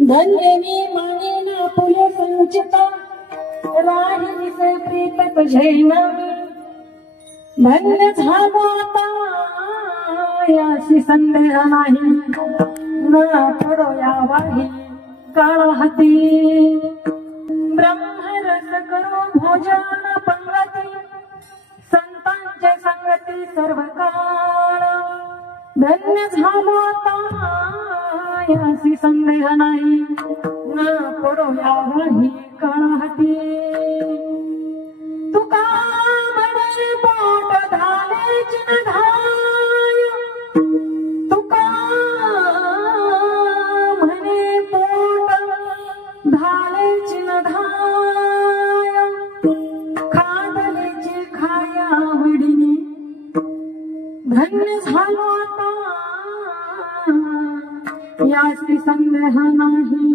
धन्य मी मानेन फुले संचिता राहिली से प्रीत तुझेना धन्य झालो आता याशी संदेह नाही न पडो यावाही काळ हाती ब्रह्मरस करो भोजन पंगती संतांचे संगती सर्व काळ धन्य झालो आता याशी संदेह नाही न पडो यावाही काळ हाती तुका म्हणे पोट धाले चिन्हाय तुका म्हणे पोट धाले चिन्हाय खादलेची खाया वडिनी धन्य झालो आता याची संदेह नाही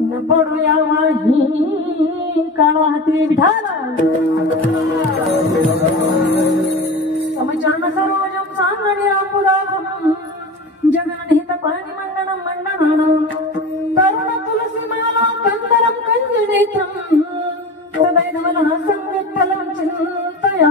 न पडो यावाही काळाती विठाल समजान सरोजम सांगण्या पुराणम जगन्निहित पाणी मंडनम तरुण तुलसी माला कंदरम कंजनेत्रम सदैवना संविठ्ठलं चिंतया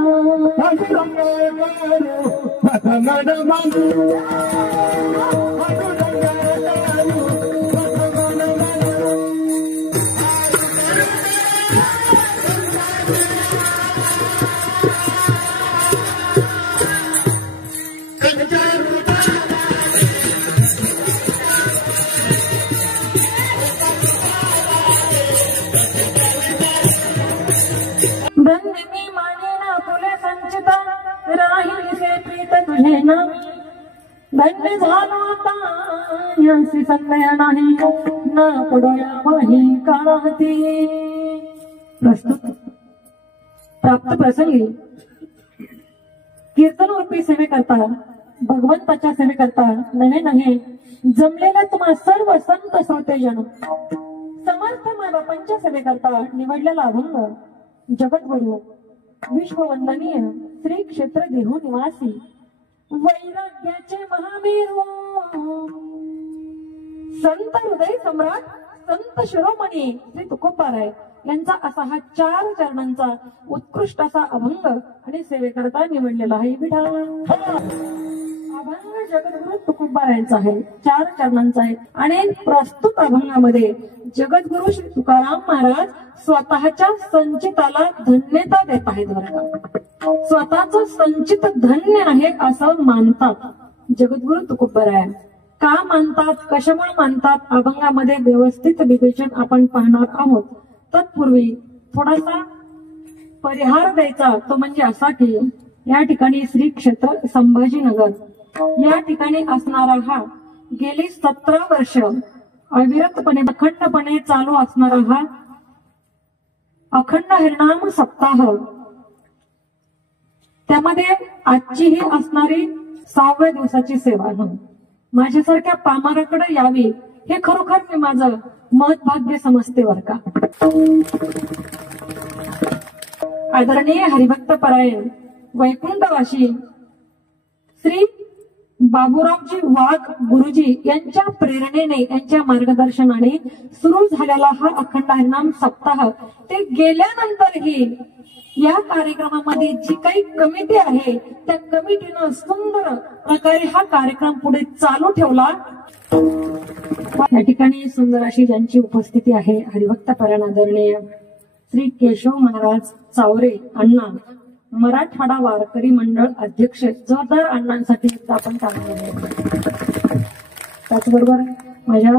धन्य झालो आता याशी संदेह नाही न पडो यावाही काळाती प्रस्तुत प्राप्त प्रसंगी कीर्तन रूपी सेवे करता भगवंताच्या सेवे करता नहे जमलेल्या तुम्हा सर्व संत श्रोतेजन समर्थ माय बापांच्या सेवे करता निवडलेला अभंग जगद्गुरु विश्ववंदनीय श्री क्षेत्र देहू निवासी वैराग्याचे महामेरू संत हृदय सम्राट संत शिरोमणी श्री तुकोबाराय यांचा असा हा 4 चरणांचा उत्कृष्ट असा अभंग आणि सेवेकरता निवडलेला आहे विठा अभंग जगद्गुरु तुकोबारायांचा आहे 4 चरणांचा आहे आणि प्रस्तुत अभंगामध्ये जगद्गुरु श्री तुकाराम महाराज स्वतःच्या संचिताला धन्यता देत आहेत बरं का स्वतःच संचित धन्य आहे असं मानतात जगद्गुरु तुकोबाराय का मानतात कशामुळे मानतात अभंगामध्ये व्यवस्थित विवेचन आपण पाहणार आहोत तत्पूर्वी थोडासा परिहार द्यायचा तो म्हणजे असा की या ठिकाणी श्री क्षेत्र संभाजीनगर या ठिकाणी असणारा हा गेली 17 वर्ष अविरतपणे अखंडपणे चालू असणारा हा अखंड हरिनाम सप्ताह त्यामध्ये आजची ही असणारी 6व्या दिवसाची सेवा माझ्यासारख्या पामाराकडे यावी हे खरोखर मी माझं महत्भाग्य समजते बर का आदरणीय हरिभक्त परायण वैकुंठवासी श्री बाबूरावजी वाघ गुरुजी यांच्या प्रेरणेने यांच्या मार्गदर्शनाने सुरू झालेला हा अखंड हरिनाम सप्ताह ते गेल्यानंतरही या कार्यक्रमामध्ये जी काही कमिटी आहे त्या कमिटीनं सुंदर प्रकारे हा कार्यक्रम पुढे चालू ठेवला या ठिकाणी सुंदर अशी ज्यांची उपस्थिती आहे हरिभक्त परायण आदरणीय श्री केशव महाराज चावरे अण्णा मराठवाडा वारकरी मंडळ अध्यक्ष जोरदार अण्णांसाठी आपण त्याचबरोबर माझ्या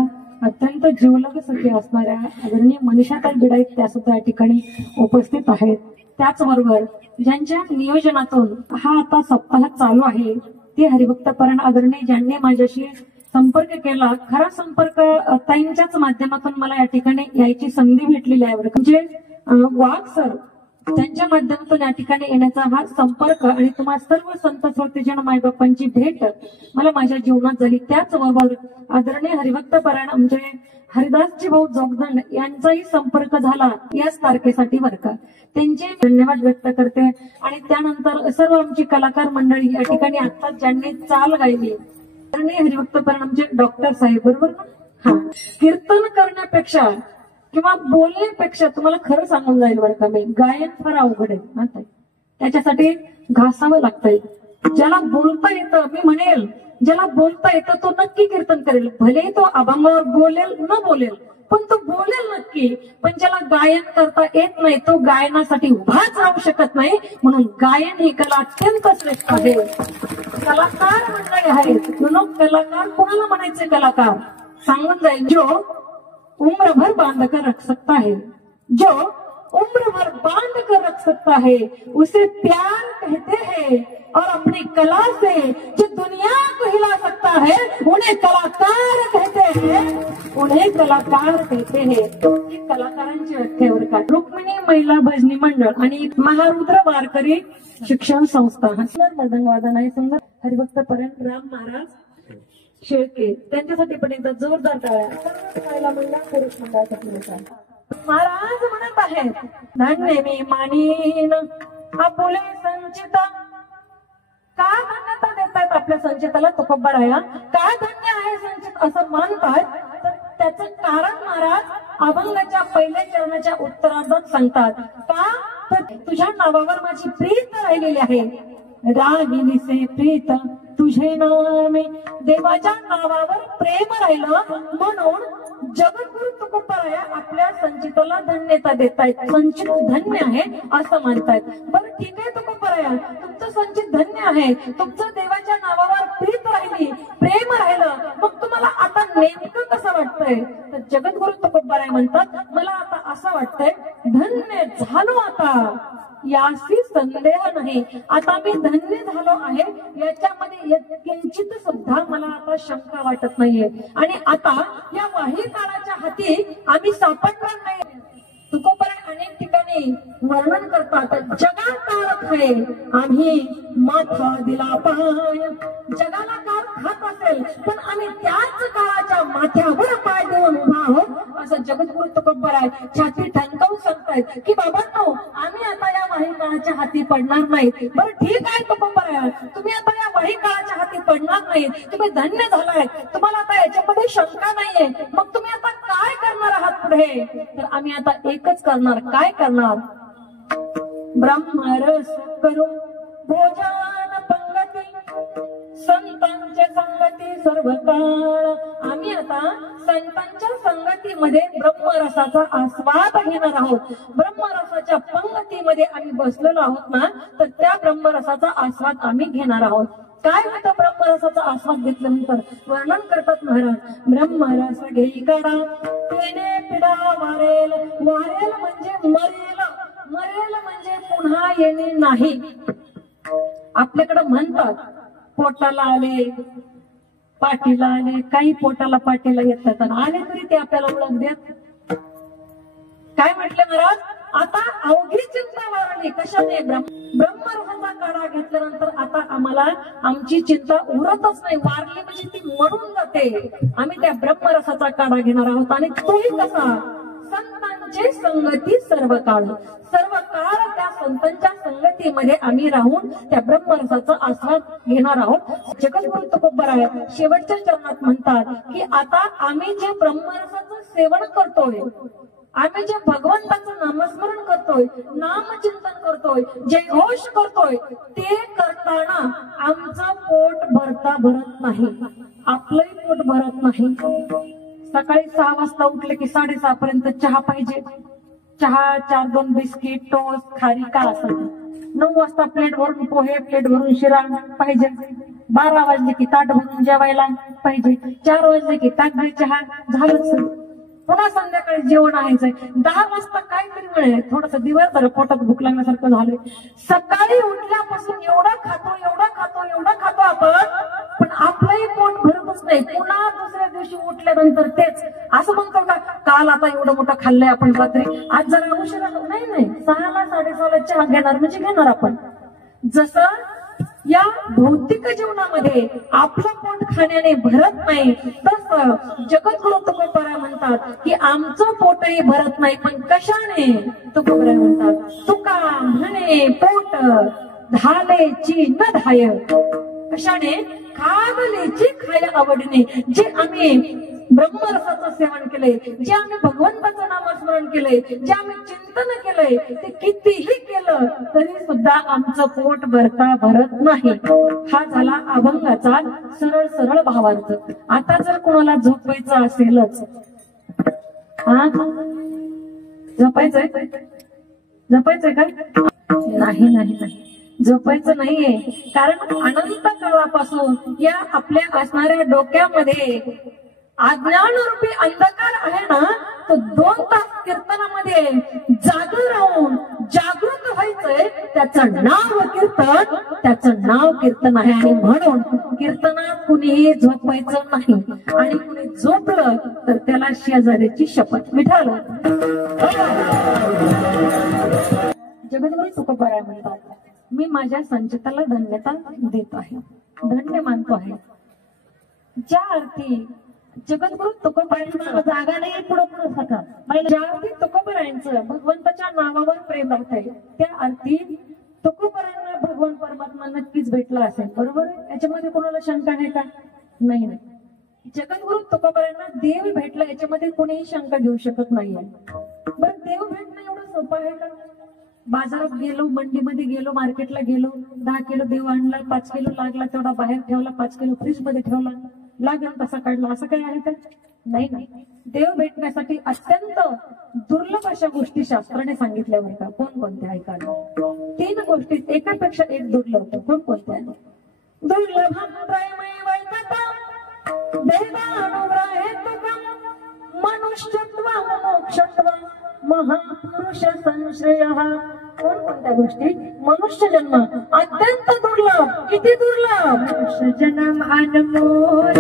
अत्यंत जीवलग सखी असणाऱ्या आदरणीय मनीषाताई बिडाईत त्या सुद्धा या ठिकाणी उपस्थित आहेत त्याचबरोबर ज्यांच्या नियोजनातून हा आता सप्ताह चालू आहे ते हरिभक्त परायण आदरणीय ज्यांनी माझ्याशी संपर्क केला खरा संपर्क ताईंच्याच माध्यमातून मला या ठिकाणी यायची संधी भेटलेली आहे म्हणजे वाघ सर त्यांच्या माध्यमातून या ठिकाणी येण्याचा हा संपर्क आणि तुम्हा सर्व संत श्रोतेजन मायबापांची भेट मला माझ्या जीवनात झाली. त्याचबरोबर आदरणीय हरिभक्त परायण आमचे हरिदासजी भाऊ जोगदंड यांचाही संपर्क झाला याच तारखेसाठी बरं का. त्यांचे धन्यवाद व्यक्त करते. आणि त्यानंतर सर्व आमची कलाकार मंडळी या ठिकाणी आता ज्यांनी चाल गायली आदरणीय हरिभक्त परायण आमचे डॉक्टर साहेब बरोबर ना. हा, कीर्तन करण्यापेक्षा किंवा बोलण्यापेक्षा तुम्हाला खरं सांगून जाईल बरं का मी, गायन फार अवघड आहे. त्याच्यासाठी घासावं लागतंय. ज्याला बोलता येतं, मी म्हणेल ज्याला बोलता येतं तो नक्की कीर्तन करेल, भले तो अभंगावर बोलेल न बोलेल पण तो बोलेल नक्की. पण ज्याला गायन करता येत नाही तो गायनासाठी उभाच राहू शकत नाही. म्हणून गायन ही कला अत्यंत श्रेष्ठ आहे. कलाकार मंडळी आहेत. कलाकार कोणाला म्हणायचे? कलाकार सांगून जाईल जो उम्र भर बांध कर रख सकता है, जो उम्र भर बांध कर रख सकता है उसे प्यार कहते हैं. और अपनी कला से जो दुनिया को हिला सकता है उन्हें कलाकार कहते हैं, उन्हें कलाकार कहते हैं. कलाकारांची व्याख्यावर का रुक्मिणी महिला भजनी मंडळ आणि महारुद्र वारकरी शिक्षण संस्था हा सुंदर मृदंग वादन आहे. सुंदर हरिभक्त परायण राम महाराज शेळके त्यांच्यासाठी पण एकदा जोरदार टाळ्या. महिला मंडळ पुरुष मंडळासाठी महाराज म्हणत आहेत धन्य मी मानीन आपुले संचिता. का धन्यता देतात आपल्या संचिताला तुकोबाराया? का धन्य आहे संचित असं मानतात? तर त्याचं कारण महाराज अभंगाच्या पहिल्या चरणाच्या उत्तरार्धात सांगतात. का? तर तुझ्या नावावर माझी प्रीत राहिलेली आहे. रागिनीसे प्रीत तुझे नामे, देवाच्या नावावर प्रेम राहिलं म्हणून जगद्गुरु तुकोबाराया आपल्या संचिताला धन्यता देतायत. संचित धन्य आहे असं मानतायत. बरं ठीक आहे तुकोबाराया, तुमचं संचित धन्य आहे, तुमचं देवाच्या नावावर प्रीत राहिली, प्रेम राहिलं, मग तुम्हाला आता नेमकं कसं वाटतंय? तर जगद्गुरु तुकोबाराया म्हणतात मला आता असं वाटतंय धन्य झालो आता, याशी संदेह नाही. आता मी धन्य झालो आहे याच्यामध्ये किंचित सुद्धा मला आता शंका वाटत नाहीये. आणि आता या वाही काळाच्या हाती आम्ही सापडणार नाही. तुकोबाराया अनेक ठिकाणी वर्णन करतात. जगा काळ खाय आम्ही माथा दिला पाय. जगाला काळ खात असेल पण आम्ही त्याच काळाच्या माथ्यावर पाय देऊन उभा आहोत असं जगद्गुरु तुकोबाराया छाती ठणकावून सांगतायत की बाबांनो आम्ही आता या वाही काळाच्या हाती पडणार नाही. बरं ठीक आहे तुकोबाराया, तुम्ही आता या वाही काळाच्या हाती पडणार नाही, तुम्ही धन्य झालाय, तुम्हाला आता याच्यामध्ये शंका नाहीये, मग तुम्ही आता काय करणार आहात पुढे? तर आम्ही आता एकच करणार. काय करणार? ब्रह्मरस करू भोजन पंगती संतांच्या संगती सर्व काळ. आम्ही आता संतांच्या संगतीमध्ये ब्रह्मरसाचा आस्वाद घेणार आहोत. ब्रह्मरसाच्या पंगतीमध्ये आम्ही बसलेलो आहोत ना, तर त्या ब्रह्मरसाचा आस्वाद आम्ही घेणार आहोत. काय होतं ब्रह्मरसाचा आस्वाद घेतल्यानंतर? वर्णन करतात महाराज ब्रह्मरस घेई काढा तेने पिढा वारेल. वारेल म्हणजे मरेल, मरेल म्हणजे पुन्हा येणे नाही. आपल्याकडे म्हणतात पोटाला आले पाठीला आले, काही पोटाला पाठीला येतात आले तरी ते आपल्याला ओळख देत. काय म्हटले महाराज? आता अवघी चिंता वारली. कशाने? ब्रह्मरसाचा काढा घेतल्यानंतर आता आम्हाला आमची चिंता उरतच नाही. वारली म्हणजे ती मरून जाते. आम्ही त्या ब्रह्मरसाचा काढा घेणार आहोत. आणि तोही कसा? संतांची संगती सर्व काळ. सर्व काळ त्या संतांच्या संगतीमध्ये आम्ही राहून त्या ब्रह्मरसाचा आस्वाद घेणार आहोत. जगद्गुरु तुकोबाराया शेवटच्या चरणात म्हणतात की आता आम्ही जे ब्रह्मरसाचं सेवन करतोय, आम्ही जे भगवंताचं नामस्मरण करतोय, नामचिंतन करतोय, जयघोष करतोय, ते करताना आमचं पोट भरत नाही, आपलंही पोट भरत नाही. सकाळी 6 वाजता उठले की 6:30 पर्यंत चहा पाहिजे. चहा 4-2 बिस्किट टोस्ट खारी का असं. 9 वाजता प्लेट भरून पोहे, प्लेट भरून शिरा पाहिजे. 12 वाजले की ताट भरून जेवायला पाहिजे. 4 वाजले की ताटभर चहा झालंच. पुन्हा संध्याकाळी जेवण आहेच. 10 वाजता काहीतरी मिळेल थोडस दिवस जरा पोटात भूक लागण्यासारखं झालंय. सकाळी उठल्यापासून एवढा खातो आपण, पण आपलंही पोट भरतच नाही. पुन्हा दुसऱ्या दिवशी उठल्यानंतर तेच. असं म्हणतो का काल आता एवढं मोठं खाल्लंय आपण रात्री, आज जरा उशिरा नाही 6ला 6:30ला चहा घेणार म्हणजे घेणार आपण. जसं या भौतिक जीवनामध्ये आपलं पोट खाण्याने भरत नाही, तसं जगद्गुरु तुकोबराय म्हणतात की आमचं पोटही भरत नाही, पण कशाने? तुकोबराय म्हणतात, तुका म्हणे पोट धालेची न धाय. कशाने? खागलेची खाय आवडणे. जे आम्ही ब्रह्मरसाचं सेवन केलंय, जे आम्ही भगवंताचं नामस्मरण केलंय, जे आम्ही चिंतन केलंय, ते कितीही केलं तरी सुद्धा आमचं पोट भरत नाही. हा झाला अभंगाचा सरळ भावार्थ. आता जर कोणाला झोपायचं असेलच, झोपायचंय का? नाही झोपायचं नाहीये. कारण अनंत काळापासून या आपल्या असणाऱ्या डोक्यामध्ये अज्ञानरूपी अंधकार आहे ना, तो 2 तास कीर्तनामध्ये जागे राहून जागृत व्हायचंय. त्याचं नाव कीर्तन आहे. आणि म्हणून कीर्तनात कुणीही झोपायचं नाही. आणि कुणी झोपलं तर त्याला शेजाऱ्याची शपथ. विठाल जगद्गुरु तुकोबराय म्हणतात, मी माझ्या संचिताला धन्यता देत आहे, धन्य मानतो आहे. ज्या अर्थी जगद्गुरु तुकोबरायांना जागा नाही पुढे सका, ज्या अर्थी तुकोबरायांचं भगवंताच्या नावावर प्रेम राहत आहे, त्या अर्थी तुकोबरायांना भगवान परमात्मा नक्कीच भेटला असेल. बरोबर आहे? याच्यामध्ये कोणाला शंका आहे का? नाही. जगद्गुरु तुकोबरायांना देव भेटला याच्यामध्ये कोणीही शंका घेऊ शकत नाहीये. बरं, देव भेटणं एवढं सोपं आहे का? बाजारात गेलो, मंडीमध्ये गेलो, मार्केटला गेलो, 10 किलो देव आणला, 5 किलो लागला तेवढा बाहेर ठेवला, 5 किलो फ्रीज मध्ये ठेवला, लागेल तसा काढला, असं काही आहे का? नाही. देव भेटण्यासाठी अत्यंत दुर्लभ अशा गोष्टी शास्त्राने सांगितल्या बरं का. कोणकोणत्या ऐका? 3 गोष्टी, एकापेक्षा एक दुर्लभ. कोणकोणत्या? दुर्लभम त्रयमय वैकता देवानुग्रहेतुकम मनुष्यत्व मोक्षत्व महापुरुष संश्रय. कोणकोणत्या गोष्टी? मनुष्य जन्म अत्यंत दुर्लभ. किती दुर्लभ? मनुष्य जन्म अनमोल.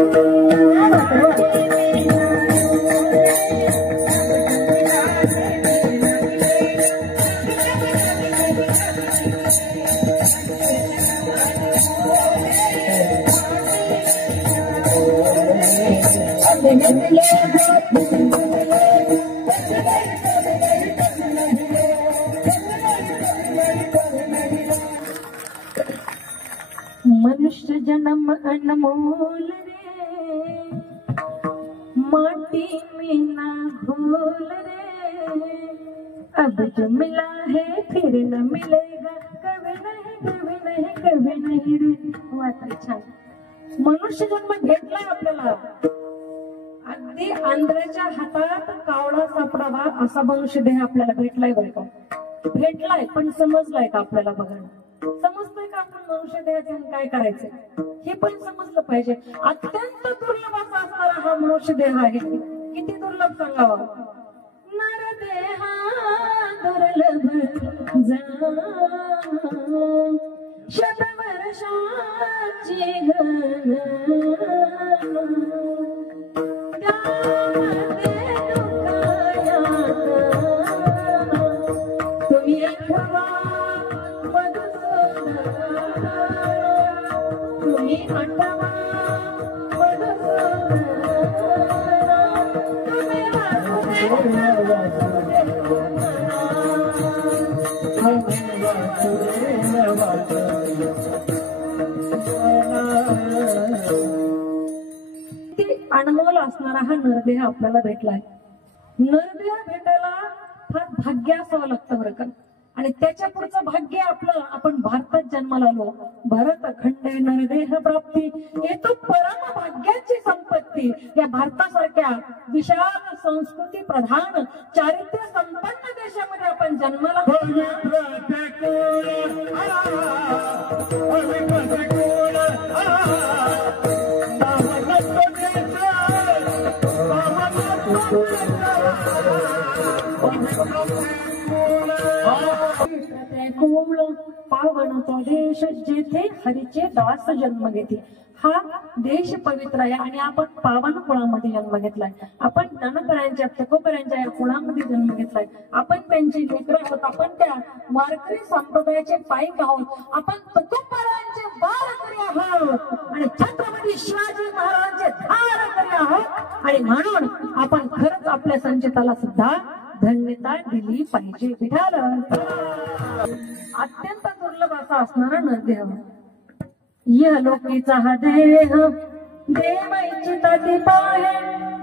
मनुष्य जन्म अनमोल रे, माटी में ना घोल रे, अब जो मिला है फिर न मिलेगा, कभी नहीं रे. वाचा छान. मनुष्य जन्म भेटलाय आपल्याला. अगदी आंध्राच्या हातात कावळा सापडावा असा मनुष्य देह आपल्याला भेटलाय बरं का. भेटलाय, पण समजलाय का आपल्याला? बघा, समजतंय का आपण मनुष्य देहाचं काय करायचंय हे पण समजलं पाहिजे. अत्यंत दुर्लभ असा असणारा हा मनुष्य देह आहे. किती दुर्लभ सांगावा. नर देहा दुर्लभ शतवर्षाची गण, तुम्ही आठवा अनमोल असणारा हा नरदेह आपल्याला भेटलाय. नरदेह भेटायला फार भाग्य असावं लागतं बरं का. आणि त्याच्या पुढचं भाग्य आपलं, आपण भारतात जन्माला आलो. भरत खंडे नरदेह प्राप्ती, येतो परम भाग्याची संपत्ती. या भारतासारख्या विशाल संस्कृती प्रधान चारित्र्य संपन्न देशामध्ये आपण जन्माला पावन तो देश जेथे हरीचे दास जन्म घेते. हा देश पवित्र आहे आणि आपण पावन कुळामध्ये जन्म घेतलाय. आपण ज्ञानकरांच्या तुकोबरांच्या या कुळामध्ये जन्म घेतलाय. आपण त्यांची लेकरं आहोत. आपण त्या वारकरी संप्रदायाचे पाईक आहोत. आपण तुकोबरांचे वारकरी आहोत आणि छत्रपती शिवाजी महाराजांचे धारकरी आहोत. आणि म्हणून आपण खरंच आपल्या संचिताला सुद्धा धन्यता दिली पाहिजे. विठाल अत्यंत दुर्लभ असा असणारा नरदेह यह लोकीचा हा देह देव इच्छिता ती पाहे.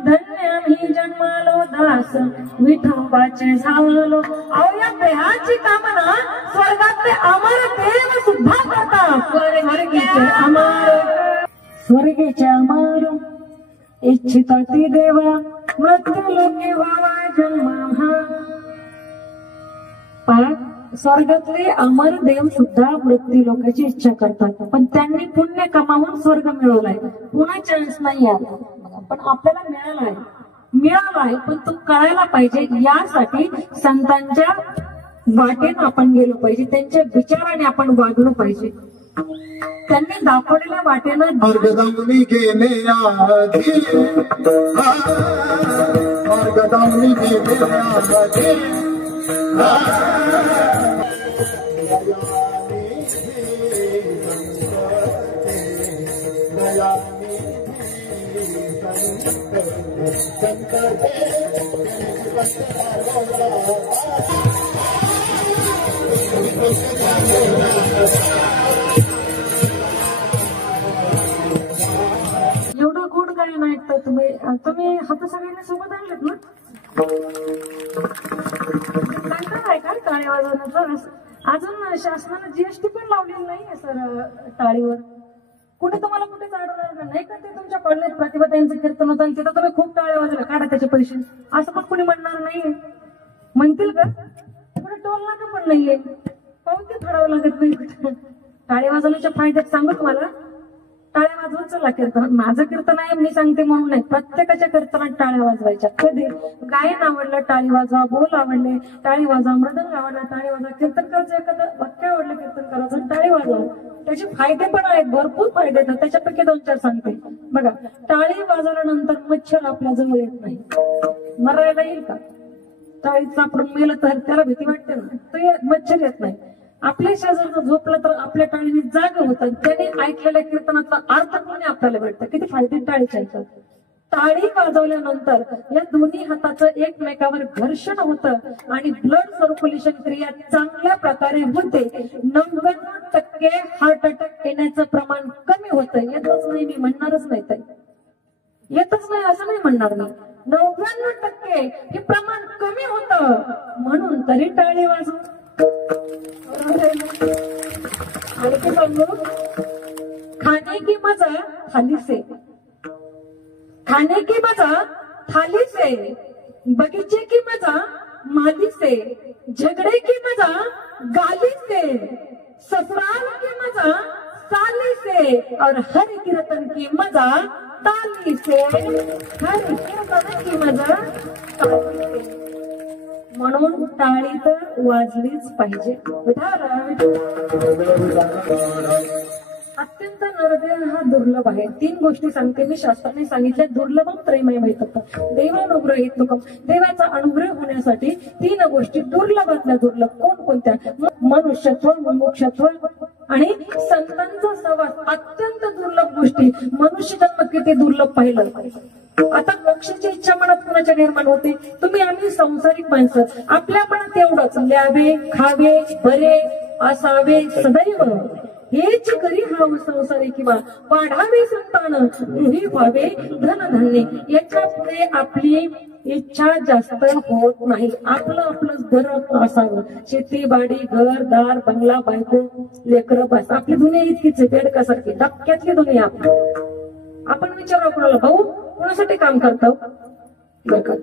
धन्य मी जन्मालो दास विठोबाचे झालो. अहो या देहाची कामना स्वर्गातले अमर देव सुद्धा करतात. स्वर्गीचे अमर इच्छिता ती देवा मृत्यू लोकी व्हावा जन्म. स्वर्गातले अमर देव सुद्धा मृत्यू लोकांची इच्छा करतात. पण त्यांनी पुण्य कमावून स्वर्ग मिळवलाय. पुन्हा चान्स नाही आला. पण आपल्याला मिळालाय पण तो कळायला पाहिजे. यासाठी संतांच्या वाटेनं आपण गेलो पाहिजे. त्यांच्या विचाराने आपण वागलो पाहिजे. त्यांनी दाखवलेल्या वाटेनं मार्गदावनी गेले एवढं गोड गायन ऐकता तुम्ही हात सगळ्यांनी सोबत आणलेत ना. कंटाळा आहे का टाळी वाजवण्याचा? अजून शासनानं जीएसटी पण लावलेली नाहीये सर टाळीवर. कुठे तुम्हाला कुठेच अडवणार नाही का? ते तुमच्या कॉलनीत प्रतिभा त्यांचं कीर्तन होतं आणि तिथं तुम्ही खूप टाळ्या वाजवल्या, काढा त्याचे पैसे, असं पण कुणी म्हणणार नाहीये. म्हणतील का? कुठे टोल नाका पण नाहीये, पावती फाडावं लागत नाही. टाळी वाजवण्याच्या फायद्यात सांगू तुम्हाला. टाळ्या वाजवून चला कीर्तन. माझं कीर्तन आहे मी सांगते म्हणून नाही, प्रत्येकाच्या कीर्तनात टाळ्या वाजवायच्या. कधी गायन आवडलं टाळी वाजवा, बोल आवडले टाळी वाजवा, मृदंग आवडला टाळी वाजवा, कीर्तन करायचं एखादं वाक्य आवडलं कीर्तन करायचं टाळी वाजवा. त्याचे फायदे पण आहेत, भरपूर फायदे आहेत. त्याच्यापैकी 2-4 सांगते बघा. टाळी वाजवल्यानंतर मच्छर आपल्या जवळ येत नाही. मरायला येईल का? टाळी सापडून मेलं तर त्याला भीती वाटते ना, तर मच्छर येत नाही. आपल्या शेजारचं झोपलं तर आपल्या टाळीने जाग होतात. त्याने ऐकलेल्या कीर्तनाचा अर्थ कोणी आपल्याला भेटतं. किती फायदे टाळीचे आहेत. टाळी वाजवल्यानंतर या दोन्ही हाताचं एकमेकावर घर्षण होतं आणि ब्लड सर्क्युलेशन क्रिया चांगल्या प्रकारे होते. 99% हार्ट अटॅक येण्याचं प्रमाण कमी होतं. येतच नाही मी म्हणणारच नाही, तर येतच नाही असं नाही म्हणणार मी. 99% हे प्रमाण कमी होतं. म्हणून तरी टाळी वाजवू. आणखी सांगू, खाने की मजा थाली से, खाने की मजा थाली से, बगीचे की मजा माली से, झगड़े की मजा गाली से, ससुराल की मजा साली से और हर कीर्तन की मजा ताली से. हर कीर्तन की मजा ताली से. म्हणून टाळी तर वाजलीच पाहिजे. अत्यंत नरदेह हा दुर्लभ आहे. 3 गोष्टी सांगते मी, शास्त्राने सांगितल्या. दुर्लभम त्रयमय माहिती देवानुग्रहित तुकम. देवाचा अनुग्रह होण्यासाठी 3 गोष्टी दुर्लभातल्या दुर्लभ. कोणकोणत्या? मनुष्यत्व, मुमुक्षत्व आणि संतांचा सहवास. अत्यंत दुर्लभ गोष्टी. मनुष्य जन्म किती दुर्लभ पाहिलं. आता मोक्षाची इच्छा मनात कुणाच्या निर्माण होते? तुम्ही आम्ही संसारिक माणसं. आपल्या मनात एवढंच, ल्यावे खावे बरे असावे सदैव, हेच करी हाव संसारी किंवा वाढावे संतान गृही व्हावे धनधान्य. याच्या पुढे आपली इच्छा जास्त होत नाही. आपलंच बरं असावं. शेती बाडी घर दार बंगला बायको लेकरं बस. आपली दुनिया इतकीच बेडकासारखी धक्क्यातली दुनिया. आपण विचारावं कोणाला, भाऊ कोणासाठी काम करतो? बरं का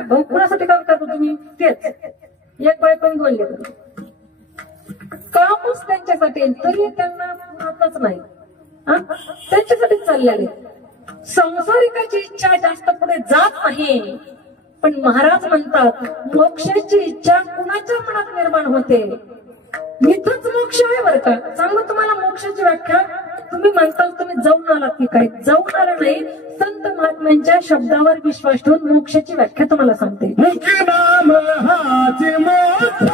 भाऊ, कोणासाठी काम करतो तुम्ही? तेच एक बायकोन 2 लेकरं. कामच त्यांच्यासाठी, तरी त्यांना पुरतच नाही. त्यांच्यासाठीच चाललेले. संसारिकाची इच्छा जास्त पुढे जात नाही. पण महाराज म्हणतात मोक्षाची इच्छा कुणाच्या मनात निर्माण होते? इथंच मोक्ष आहे बरं का. सांगू तुम्हाला मोक्षाची व्याख्या. तुम्ही म्हणता तुम्ही जाऊन आलात की काय? जाऊन आला नाही. संत महात्म्यांच्या शब्दावर विश्वास ठेवून मोक्षाची व्याख्या तुम्हाला सांगते. मुखी नाम हाची मोक्ष.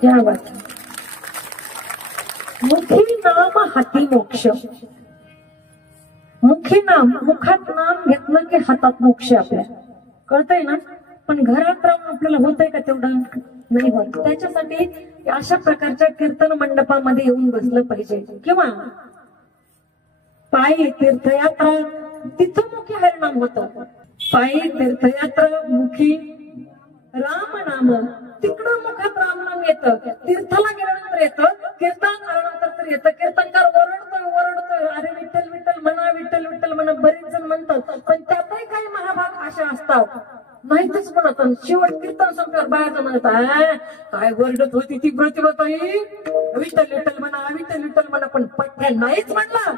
क्या बात. मुखी नाम हाती मोक्ष. मुखी नाम, मुखात नाम घेतलं की हातात मोक्ष. आपल्या कळतंय ना. पण घरात राहून आपल्याला होतंय का तेवढं? नाही होत. त्याच्यासाठी अशा प्रकारच्या कीर्तन मंडपामध्ये येऊन बसलं पाहिजे. किंवा पायी तीर्थयात्रा, तिथं मुखी हरिनाम होतं. पायी तीर्थयात्रा मुखी राम नाम, तिकडं मुखात रामनाम येतं. तीर्थाला गेल्यानंतर येतं, कीर्तन झाल्यानंतर तर येतं. कीर्तनकार ओरडतोय अरे विठ्ठल विठ्ठल म्हणा, विठ्ठल विठ्ठल म्हणा. बरेच जण म्हणतात, पण त्यातही काही महाभाग अशा असतात माहितच म्हणत. शेवट कीर्तन संपल्यावर बाहेर म्हणत काय ओरडत होती ती प्रतिभाताई, विठ्ठल विठ्ठल म्हणा, विठ्ठल विठ्ठल म्हणा. पण पठ्या नाहीच म्हणला.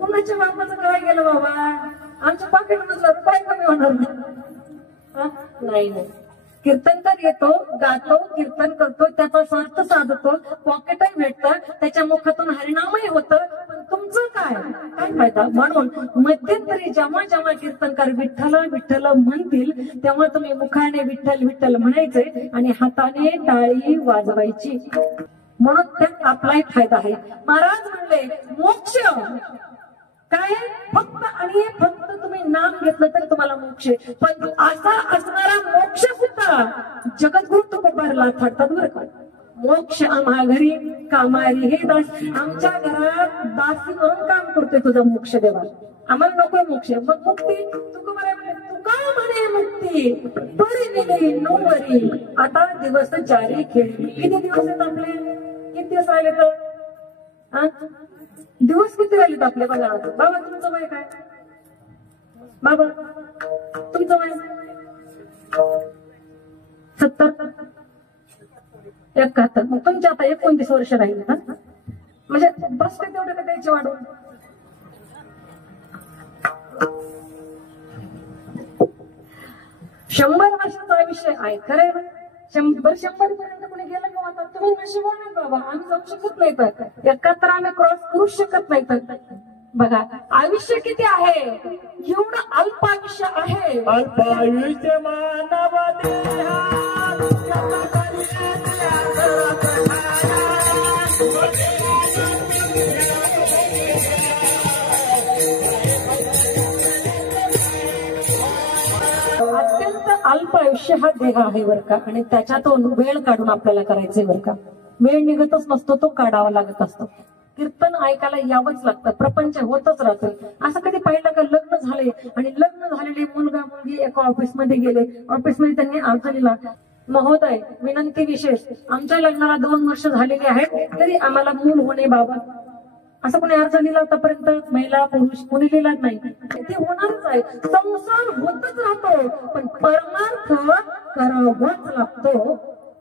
कुणाच्या बापाचं काय गेलं बाबा? आमच्या पाकिट मधला रुपये कमी होणार नाही. कीर्तनकार येतो, गातो, कीर्तन करतो, त्याचा स्वार्थ साधतो, पॉकेटही भेटतं, त्याच्या मुखातून हरिनामही होतं. पण तुमचं काय फायदा? म्हणून मध्यंतरी जेव्हा जेव्हा कीर्तनकार विठ्ठल विठ्ठल म्हणतील तेव्हा तुम्ही मुखाने विठ्ठल विठ्ठल म्हणायचे आणि हाताने टाळी वाजवायची. म्हणून त्यात आपलाही फायदा आहे. महाराज म्हणले मोक्ष काय? फक्त आणि फक्त तुम्ही नाम घेतलं तर तुम्हाला मोक्ष. पण असा असणारा मोक्ष सुद्धा जगद्गुरु तुकोबारला थाटतात बरं का. मोक्ष आम्हा घरी कामारी हे दास. आमच्या घरात दासी म्हणून काम करतोय तुझा मोक्ष देवा. आम्हाला नको मोक्ष. मग मुक्ती तुकोबार म्हणे, तुका म्हणे मुक्ती बरी दिली नोवरी. आता दिवस जारी खेळली. किती दिवस आहेत आपले? किती दिवस राहिले तर? दिवस किती राहिलेत आपले? बघा बाबा, तुमचं वय काय? बाबा तुमचं वय 70, 71. मग तुमच्या आता 29 वर्ष राहिले ना. म्हणजे बस का तेवढं का द्यायची वाढवून? शंभर वर्षाचं आयुष्य आहे खरंय ना. 100 पर्यंत कोणी गेलं का? आता तुम्ही नशिबान आहे बाबा. आम्ही जाऊ शकत नाही तर 71 आम्ही क्रॉस करू शकत नाही तर. बघा आयुष्य किती आहे, एवढं अल्प आयुष्य आहे. अल्प आयुष्य मानव देहा. अत्यंत अल्प आयुष्य हा देह आहे बरं का. आणि त्याच्यातून वेळ काढून आपल्याला करायचंय बरं का. वेळ निघतच नसतो, तो काढावा लागत असतो. कीर्तन ऐकायला यावंच लागतं. प्रपंच होतच राहतो. असं कधी पाहिलं का लग्न झाले आणि लग्न झालेले मुलगा मुलगी एका ऑफिसमध्ये गेले, ऑफिसमध्ये त्यांनी अर्ज लिहिला, महोदय विनंती विशेष, आमच्या लग्नाला 2 वर्ष झालेली आहेत तरी आम्हाला मूल होणे बाबा. असं कोणी अर्ज लिहिला आतापर्यंत? महिला पुरुष कोणी लिहिलाच नाही. ते होणारच आहे. संसार होतच राहतो, पण परमार्थ करावाच लागतो.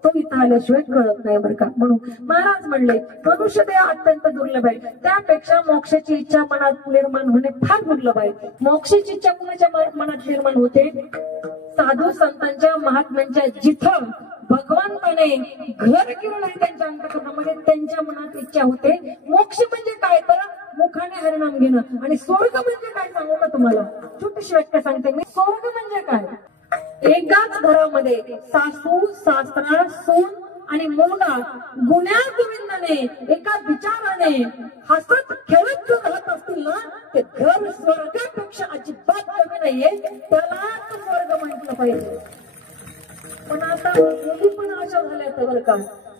तो इथं आल्याशिवाय कळत नाही बरं का. म्हणून महाराज म्हणले मनुष्य देह अत्यंत दुर्लभ आहे. त्यापेक्षा मोक्षाची इच्छा मनात निर्माण होणे फार दुर्लभ आहे. मोक्षाची इच्छा कुणाच्या मनात निर्माण होते? साधू संतांच्या महात्म्यांच्या जिथं भगवंताने घर केलं आहे त्यांच्या अंतःकरणामध्ये, त्यांच्या मनात इच्छा होते. मोक्ष म्हणजे काय तर मुखाने हरिनाम घेणं. आणि स्वर्ग म्हणजे काय सांगू का तुम्हाला? छोटीशी व्याख्या सांगते मी. स्वर्ग म्हणजे काय? एकाच घरामध्ये सासू सासरा सून आणि मुलगा गुण्या गोविंदाने एका विचाराने हसत खेळत जर राहत असतील ना, ते घर स्वर्गापेक्षा अजिबात कमी नाहीये. त्याला स्वर्ग म्हटलं पाहिजे. पण आता मुली पण अशा झाल्या बरं का,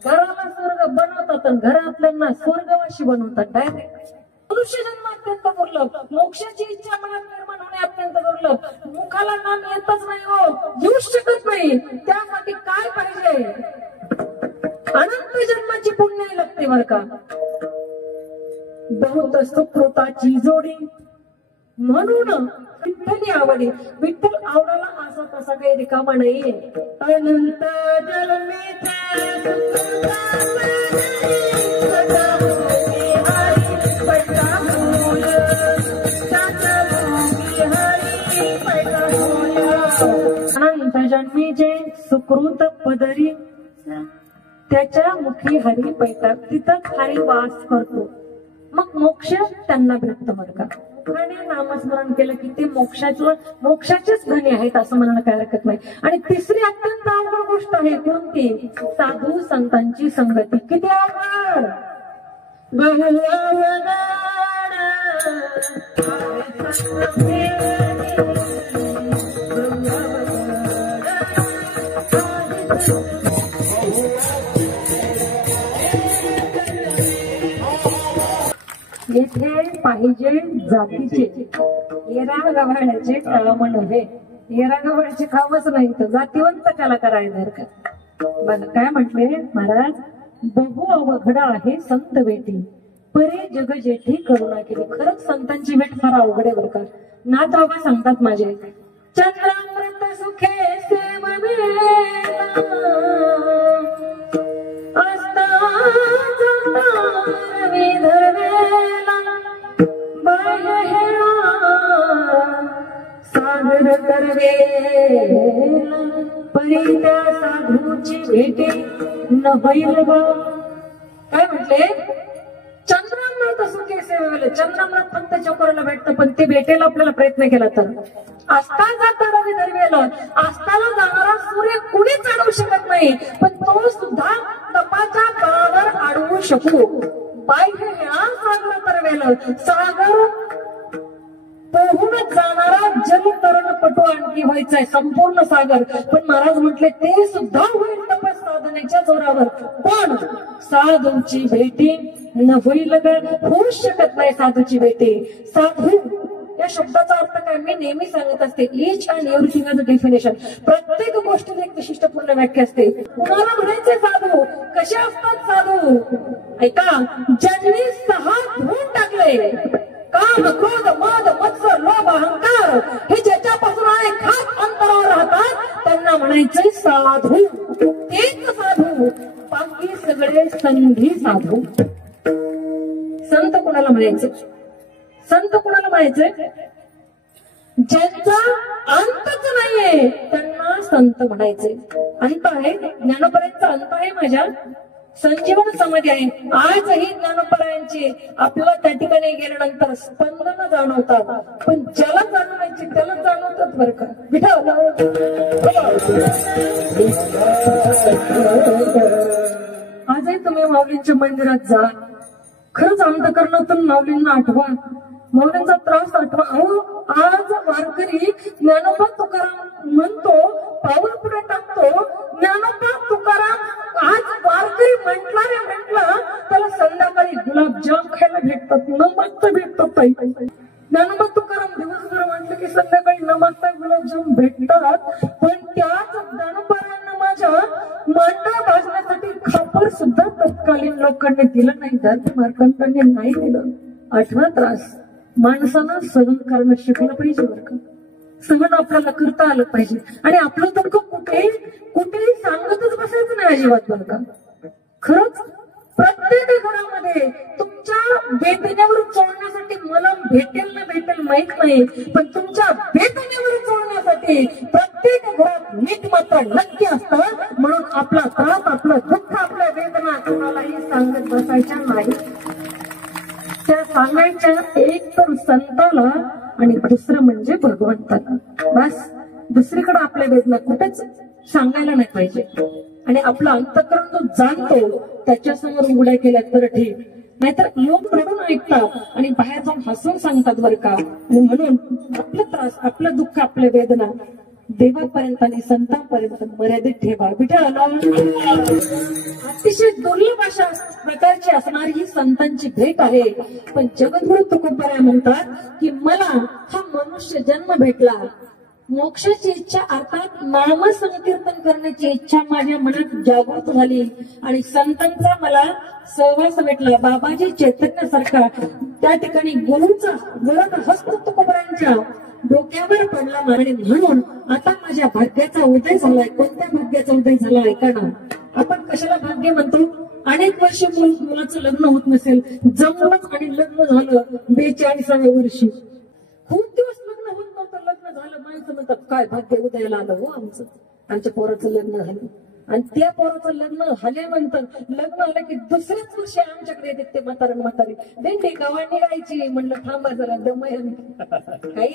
घराला स्वर्ग बनवतात आणि घरातल्यांना स्वर्गवाशी बनवतात डायरेक्ट. मनुष्य जन्म अत्यंत दुर्लभ, मोक्षाची इच्छा मनात निर्माण होणे अत्यंत दुर्लभ. मुखाला नाम येतच नाही हो, येऊच शकत नाही. त्यासाठी काय पाहिजे? अनंत जन्माची पुण्य लागते बर का. बहुत सुकृताची जोडी म्हणून विठ्ठली आवडी. विठ्ठल आवडाला असा तसा काही रिकामा नाहीये. अनंत जन्मीचे अनंत जन्मीचे सुकृत पदरी त्याच्या मुखी हरी पैतात, तिथं हरी वास करतो. मग मोक्ष त्यांना भेटतो बर का. मुखाने नामस्मरण केलं की ते मोक्षाचेच धनी आहेत असं म्हणायला काय हरकत नाही. आणि तिसरी अत्यंत अवघड गोष्ट आहे कोणती? साधू संतांची संगती. किती अवघड! येथे पाहिजे जातीचे येरा गव्हाण्याचे काम नव्हे. येरा गव्हाण्याचे कामच नाही तर जातीवंत त्याला करायचं का. बघा काय म्हटले महाराज, बहु अवघड आहे संत भेटी, परे जग जेठी करुणा केली. खरंच संतांची भेट फार अवघड आहे बरं का. नाथ बाबा सांगतात माझे, चंद्रामृत सुखे सेववेला असता बाह्य हेळा सागर करवेला, परी त्या साधूची भेटे न होईल बा. काय म्हटले? चंद्रामृत सुखे सेवेला. चंद्रामृत फक्त चोकराला भेटतं, पण ते भेटेल आपल्याला प्रयत्न केला तर. आस्था जाताना विदर्भेला आस्थाला जाणारा सूर्य कुणीच अडवू शकत नाही, पण तो सुद्धा तपाच्या बळावर अडवू शकू. बाह्य हेळा सागर करवेला, सागर पोहूनच जाणारा जलतरणपटू आणखी व्हायचाय संपूर्ण सागर. पण महाराज म्हटले ते सुद्धा होईल तपस साधनेच्या जोरावर, पण साधूची भेटी न होईल होऊ शकत नाही. साधूची भेटी. साधू या शब्दाचा अर्थ काय मी नेहमी सांगत असते, each and everything has a definition. प्रत्येक गोष्टीला एक विशिष्ट पूर्ण व्याख्या असते. कुणाला म्हणायचे साधू? कसे असतात साधू? ऐका, ज्यांनी 6 धुवून टाकले, काम क्रोध मद मत्सर लोभ अहंकार हे ज्याच्यापासून आहे खास अंतरावर राहतात त्यांना म्हणायचे साधू. तेच साधू. बाकी सगळे संधी साधू. संत कोणाला म्हणायचे? संत कोणाला म्हणायचे? ज्यांचा अंतच नाहीये त्यांना संत म्हणायचे. अंत आहे, ज्ञानोपरायांचा अंत आहे माझ्या. संजीवन समाधी आहे. आजही ज्ञानोपरायांची आपल्याला त्या ठिकाणी गेल्यानंतर स्पंदन जाणवतात, पण ज्याला जाणवायची त्याला जाणवतात बरं का. विठ्ठल आजही तुम्ही माऊलींच्या मंदिरात जा, खरंच अंतःकरणातून माऊलींना आठवा, माऊलींचा त्रास आठवा. अहो आज वारकरी ज्ञानोबा तुकाराम म्हणतो, पाऊल पुढे टाकतो. ज्ञानोबा तुकाराम आज वारकरी म्हटला रे म्हटला, त्याला संध्याकाळी गुलाबजाम खायला भेटतात, न मागता भेटतात. ताई ज्ञानोबा तुकाराम दिवसभर म्हटलं की संध्याकाळी न मागता गुलाबजाम भेटतात. पण त्याच ज्ञानोबारांना माझ्या मांडा भाजण्यासाठी खापर सुद्धा तत्कालीन लोकांनी दिलं नाही, मार्कांतांनी नाही दिलं. आठवा त्रास. माणसानं सहन करणं शिकलं पाहिजे बरं का. सहन आपल्याला करता आलं पाहिजे. आणि आपलं दुःख कुठेही सांगतच बसायचं नाही अजिबात बरं का. खरंच प्रत्येक घरामध्ये तुमच्या वेदनेवर चोळण्यासाठी मला भेटेल ना भेटेल माहित नाही, पण तुमच्या वेदनेवर चोळण्यासाठी प्रत्येक घरात मीठ मात्र नक्की असतं. म्हणून आपला त्रास, आपलं दुःख, आपल्या वेदना कोणालाही सांगत बसायच्या नाही. त्या सांगायच्या एक तर संताला आणि दुसरं म्हणजे भगवंताला. बस दुसरीकडे आपल्या वेदना कुठेच सांगायला नाही पाहिजे. आणि आपला अंतःकरण जो जाणतो त्याच्यासमोर उघड्या केल्या तर ठीक, नाहीतर लोक रडून ऐकतात आणि बाहेर जाऊन हसून सांगतात बरं का. आणि म्हणून आपला त्रास, आपलं दुःख, आपल्या वेदना देवापर्यंत आणि संतांपर्यंत मर्यादित ठेवा. विठ्ठल अतिशय दुर्लभ अशा प्रकारची असणारी ही संतांची भेट आहे. पण जगद्गुरु तुकोबराय म्हणतात की मला हा मनुष्य जन्म भेटला, मोक्षाची इच्छा अर्थात नाम संकीर्तन करण्याची इच्छा माझ्या मनात जागृत झाली आणि संतांचा मला सहवास भेटला. बाबाजी चैतन्यासारखा त्या ठिकाणी गुरुचा वरद हस्त तुकोबरायांच्या डोक्यावर पडला आणि म्हणून आता माझ्या भाग्याचा उदय झालाय. कोणत्या भाग्याचा उदय झाला ऐका ना. आपण कशाला भाग्य म्हणतो? अनेक वर्ष मुलाचं लग्न होत नसेल, जमलंच आणि लग्न झालं 42व्या वर्षी. खूप दिवस लग्न होत नव्हतं, लग्न झालं. माणसं म्हणतात काय भाग्य उदयाला आलं हो आमचं, आमच्या पोराचं लग्न झालं. आणि त्या पोराचं लग्न झाल्यानंतर लग्न आलं की दुसऱ्याच वर्षी आमच्याकडे येते ते म्हातारी दिंडी गावा निघायची. म्हणलं थांबा जरा दमय काही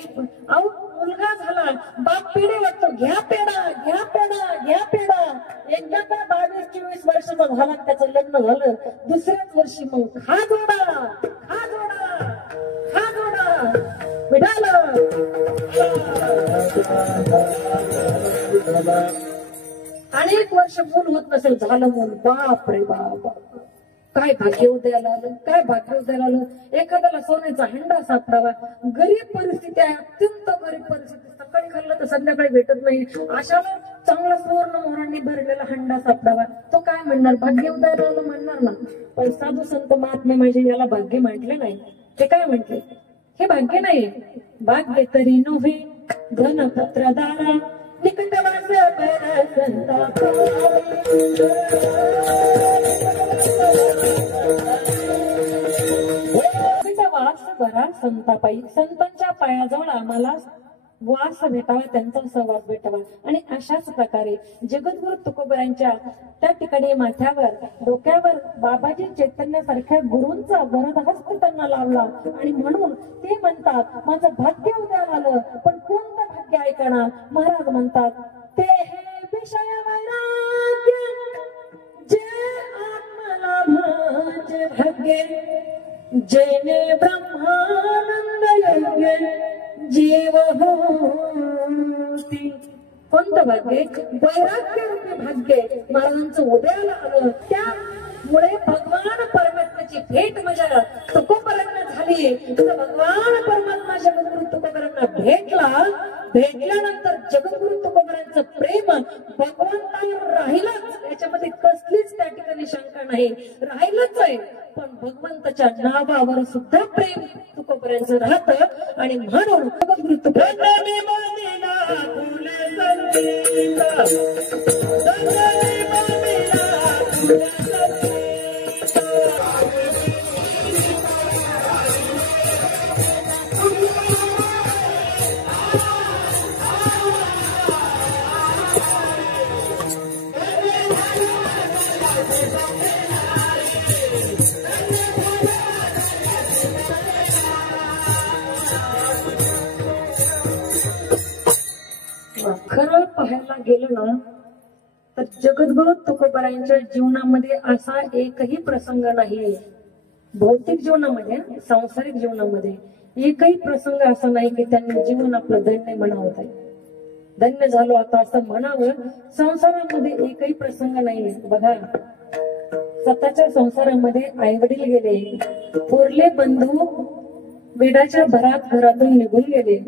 अहो मुलगा झाला, बाप पेढे वाटतो, घ्या पेढा घ्या पेढा घ्या पेढा. एकदा का 22-24 वर्षाचा झाला त्याचं लग्न झालं, दुसऱ्याच वर्षी मग खा जोडा खा जोडा खा जोडा विठाला. अनेक वर्ष मूल होत नसेल, झालं मूल. बाप रे बाप, काय भाग्य उदयाला आलं, काय भाग्य उदयाला आलं. एखाद्याला सोन्याचा हंडा सापडावा, गरीब परिस्थिती आहे, अत्यंत गरीब परिस्थिती. सकाळी खाल्लं तर संध्याकाळी भेटत नाही, अशाला चांगला सुवर्ण मोहरांनी भरलेला हंडा सापडावा. तो काय म्हणणार? भाग्य उदयाला आलं म्हणणार ना. पण साधू संत महात्मे माझे याला भाग्य म्हटले नाही. ते काय म्हटले? हे भाग्य नाही. भाग्य तरी नव्हे धनपत्र दारा निकटवास पर संताप. वास बरा संतापाई. संतांच्या पायाजवळ आम्हाला वास भेटावा, त्यांचा सहवास भेटावा. आणि अशाच प्रकारे जगद्गुरु तुकोबरायांच्या त्या ठिकाणी माथ्यावर डोक्यावर बाबाजी चैतन्यासारख्या गुरूंचा वरद हस्त त्यांना लावला आणि म्हणून ते म्हणतात माझं भाग्य उदयाला आलं. पण कोणतं भाग्य ऐकणार? महाराज म्हणतात ते हे विषय वैराग्य जे आत्मलाभाचे भाग्य, जेने ब्रह्मानंद योग्य जीव होती. कोणतं भाग्य? वैराग्य रूपी भाग्य महाराजांचं उदयाला आलं. त्यामुळे भगवान परमात्म्याची भेट माझ्या तुकोबरायांना झाली. भगवान परमात्मा जगद्गुरु तुकोबरायांना भेटला. भेटल्यानंतर जगद्गुरु तुकोबरायांचं प्रेम भगवंतावर राहिलंच, याच्यामध्ये कसलीच त्या ठिकाणी शंका नाही, राहिलंच आहे. पण भगवंताच्या नावावर सुद्धा प्रेम तुकोबरायांचं राहतं. आणि म्हणून जगद्गुरु खरं पाहायला गेलं ना तर जगद्गुरु तुकोबरायांच्या जीवनामध्ये असा एकही प्रसंग नाही, भौतिक जीवनामध्ये सांसारिक जीवनामध्ये एकही प्रसंग असा नाही की त्यांनी जीवन आपलं धन्य म्हणावत आहे, धन्य झालो आता असं म्हणावं. संसारामध्ये एकही प्रसंग नाही. बघा स्वतःच्या संसारामध्ये आई वडील गेले, थोरले बंधू वेडाच्या भरात घरातून निघून गेले,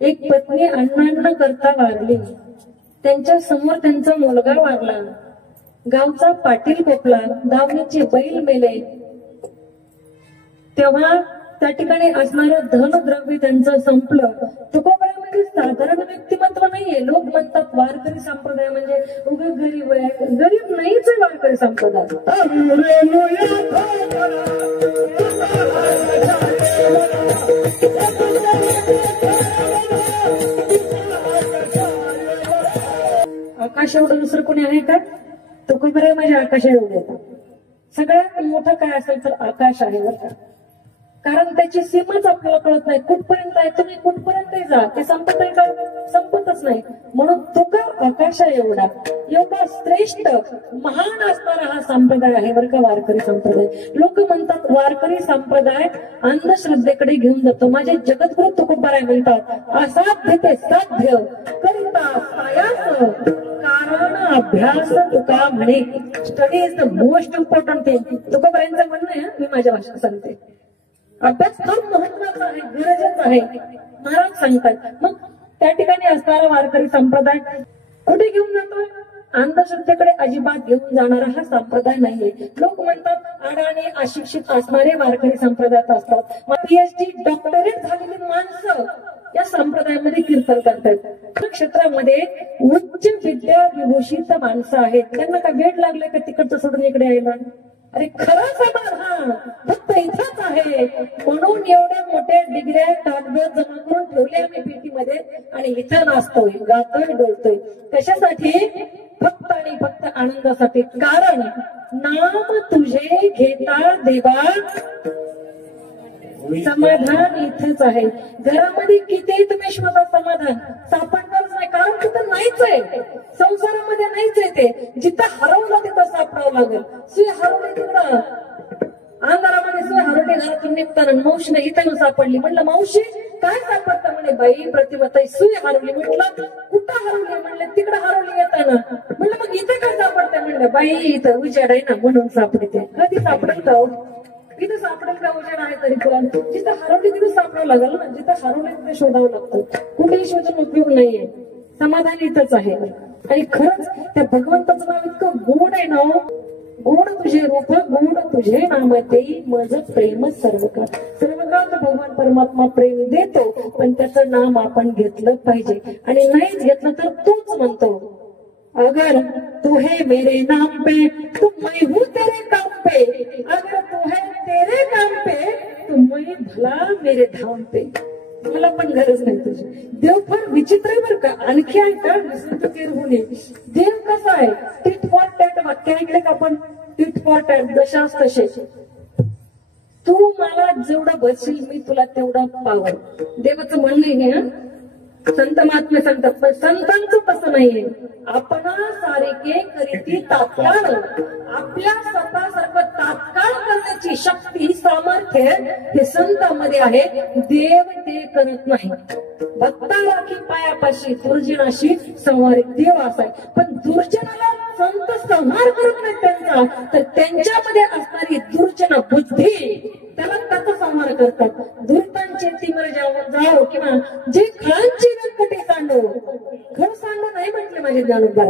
एक पत्नी अण्णांना करता वारली, त्यांच्या समोर त्यांचा मुलगा वारला, गावचा पाटील खोकला, दावणीचे बैल मेले. तेव्हा त्या ठिकाणी असणारं धनद्रव्य त्यांचं संपलं. तुकोबरामध्ये साधारण व्यक्तिमत्व नाहीये. लोक म्हणतात वारकरी संप्रदाय म्हणजे उगा गरीब आहे, गरीब नाहीच आहे वारकरी संप्रदाय. आकाश एवढं दुसरं कोणी आहे का? तुकोबराय म्हणजे आकाश एवढं येतात. सगळ्यात मोठं काय असेल तर आकाश आहे बरं. कारण त्याची सीमाच आपल्याला कळत नाही, कुठपर्यंत आहे तुम्ही कुठपर्यंत जा, ते संपत आहे का? संपतच नाही. म्हणून तुका आकाशा एवढा एवढा श्रेष्ठ महान असणारा हा संप्रदाय आहे बरं का वारकरी संप्रदाय. लोक म्हणतात वारकरी संप्रदाय अंधश्रद्धेकडे घेऊन जातो. माझे जगद्गुरु तुकोबाराय म्हणतात असाध्य ते साध्य करिता सायास कारण अभ्यास तुका म्हणे. Study is the most important thing. तुकोबारायांचं म्हणणं आहे. मी माझ्या भाषेत सांगते अभ्यास फार महत्वाचा आहे, गरजेचं आहे महाराज सांगतात. मग त्या ठिकाणी असणारा वारकरी संप्रदाय कुठे घेऊन जातोय? अंधश्रद्धेकडे अजिबात घेऊन जाणारा हा संप्रदाय नाहीये. लोक म्हणतात अडाणी अशिक्षित असणारे वारकरी संप्रदायात असतात. PhD डॉक्टरेट झालेली माणसं या संप्रदायामध्ये कीर्तन करतात. क्षेत्रामध्ये उच्च विद्या विभूषित माणसं आहेत. त्यांना काय वेळ लागले का तिकडचं सोडून इकडे यायला? अरे खरं समाधान फक्त इथंच आहे म्हणून एवढ्या मोठ्या डिग्र्या कागद जमा करून ठेवले आम्ही पेटीमध्ये आणि इथं नाचतोय, गातोय, डोलतोय. कशासाठी? फक्त आणि फक्त आनंदासाठी. कारण नाम तुझे घेता देवा समाधान इथेच आहे. घरामध्ये कितीही तुम्ही शोधा समाधान सापडणारच नाही. कारण तिथं नाहीच आहे, संसारामध्ये नाहीच आहे. ते जिथं हरवलं तिथं सापडावं लागेल. सुई हरवली तिकडं अंधारामध्ये, सुई हरवली घरातून निघताना मावशीने इथं सापडली. म्हणलं मावशी काय सापडतं? म्हणे बाई प्रतिभाताई सुई हरवली. म्हटलं कुठं हरवली? म्हणलं तिकडं हरवली येताना. म्हणलं मग इथे काय सापडते? म्हणलं बाई इथं उजेड आहे ना म्हणून सापडते. कधी सापडेल का? इथं सापडेल का? उजेड आहे तरी तुला जिथं हरवली तिथं सापडावं लागेल ना. जिथं हरवले तिथे शोधावं लागतं. कुठेही शोधून उपयोग नाहीये. समाधान इथंच आहे. आणि खरंच त्या भगवंताचं नाव इतकं गोड आहे ना. गोड तुझे रूप गोड तुझे नाम देई मज प्रेम सर्व काळ. सर्व काळ तर भगवान परमात्मा प्रेम देतो, पण त्याचं नाम आपण घेतलं पाहिजे. आणि नाहीच घेतलं तर तूच म्हणतो अगर तू है मेरे नाम पे तो मैं हूँ तेरे काम पे. अगर तू है तेरे काम पे तो मैं भला मेरे धाम पे. मला पण गरज नाही तुझी. देव फार विचित्र आहे बरं का. आणखी आहे का? देव कसा आहे? टिट फॉर टॅट वाक्य ऐकले का आपण? टिट फॉर टॅट, जशास तसे. तू मला जेवढं बसशील मी तुला तेवढा पावर. देवाचं म्हणणं आहे. संत महात्मे सांगतात, पण संतांचं तसं नाहीये. आपण सारिके करीती तात्काळ. आपल्या स्वतःसारखं तात्काळ करण्याची शक्ती सामर्थ्य हे संतांमध्ये आहे. देव ते करत नाही. भक्ता राखी पायापाशी दुर्जनाशी संवार देव असाय. पण दुर्जनाला संत संहार करत नाही त्यांचा, तर त्यांच्यामध्ये असणारी दुर्जन बुद्धी त्याला त्याचा संहार करतात. धूर्तांचे तिमर जाओ किंवा जे खळांची व्यंकटी सांडो. खळ सांडो नाही म्हटले माझे ज्ञानोबा.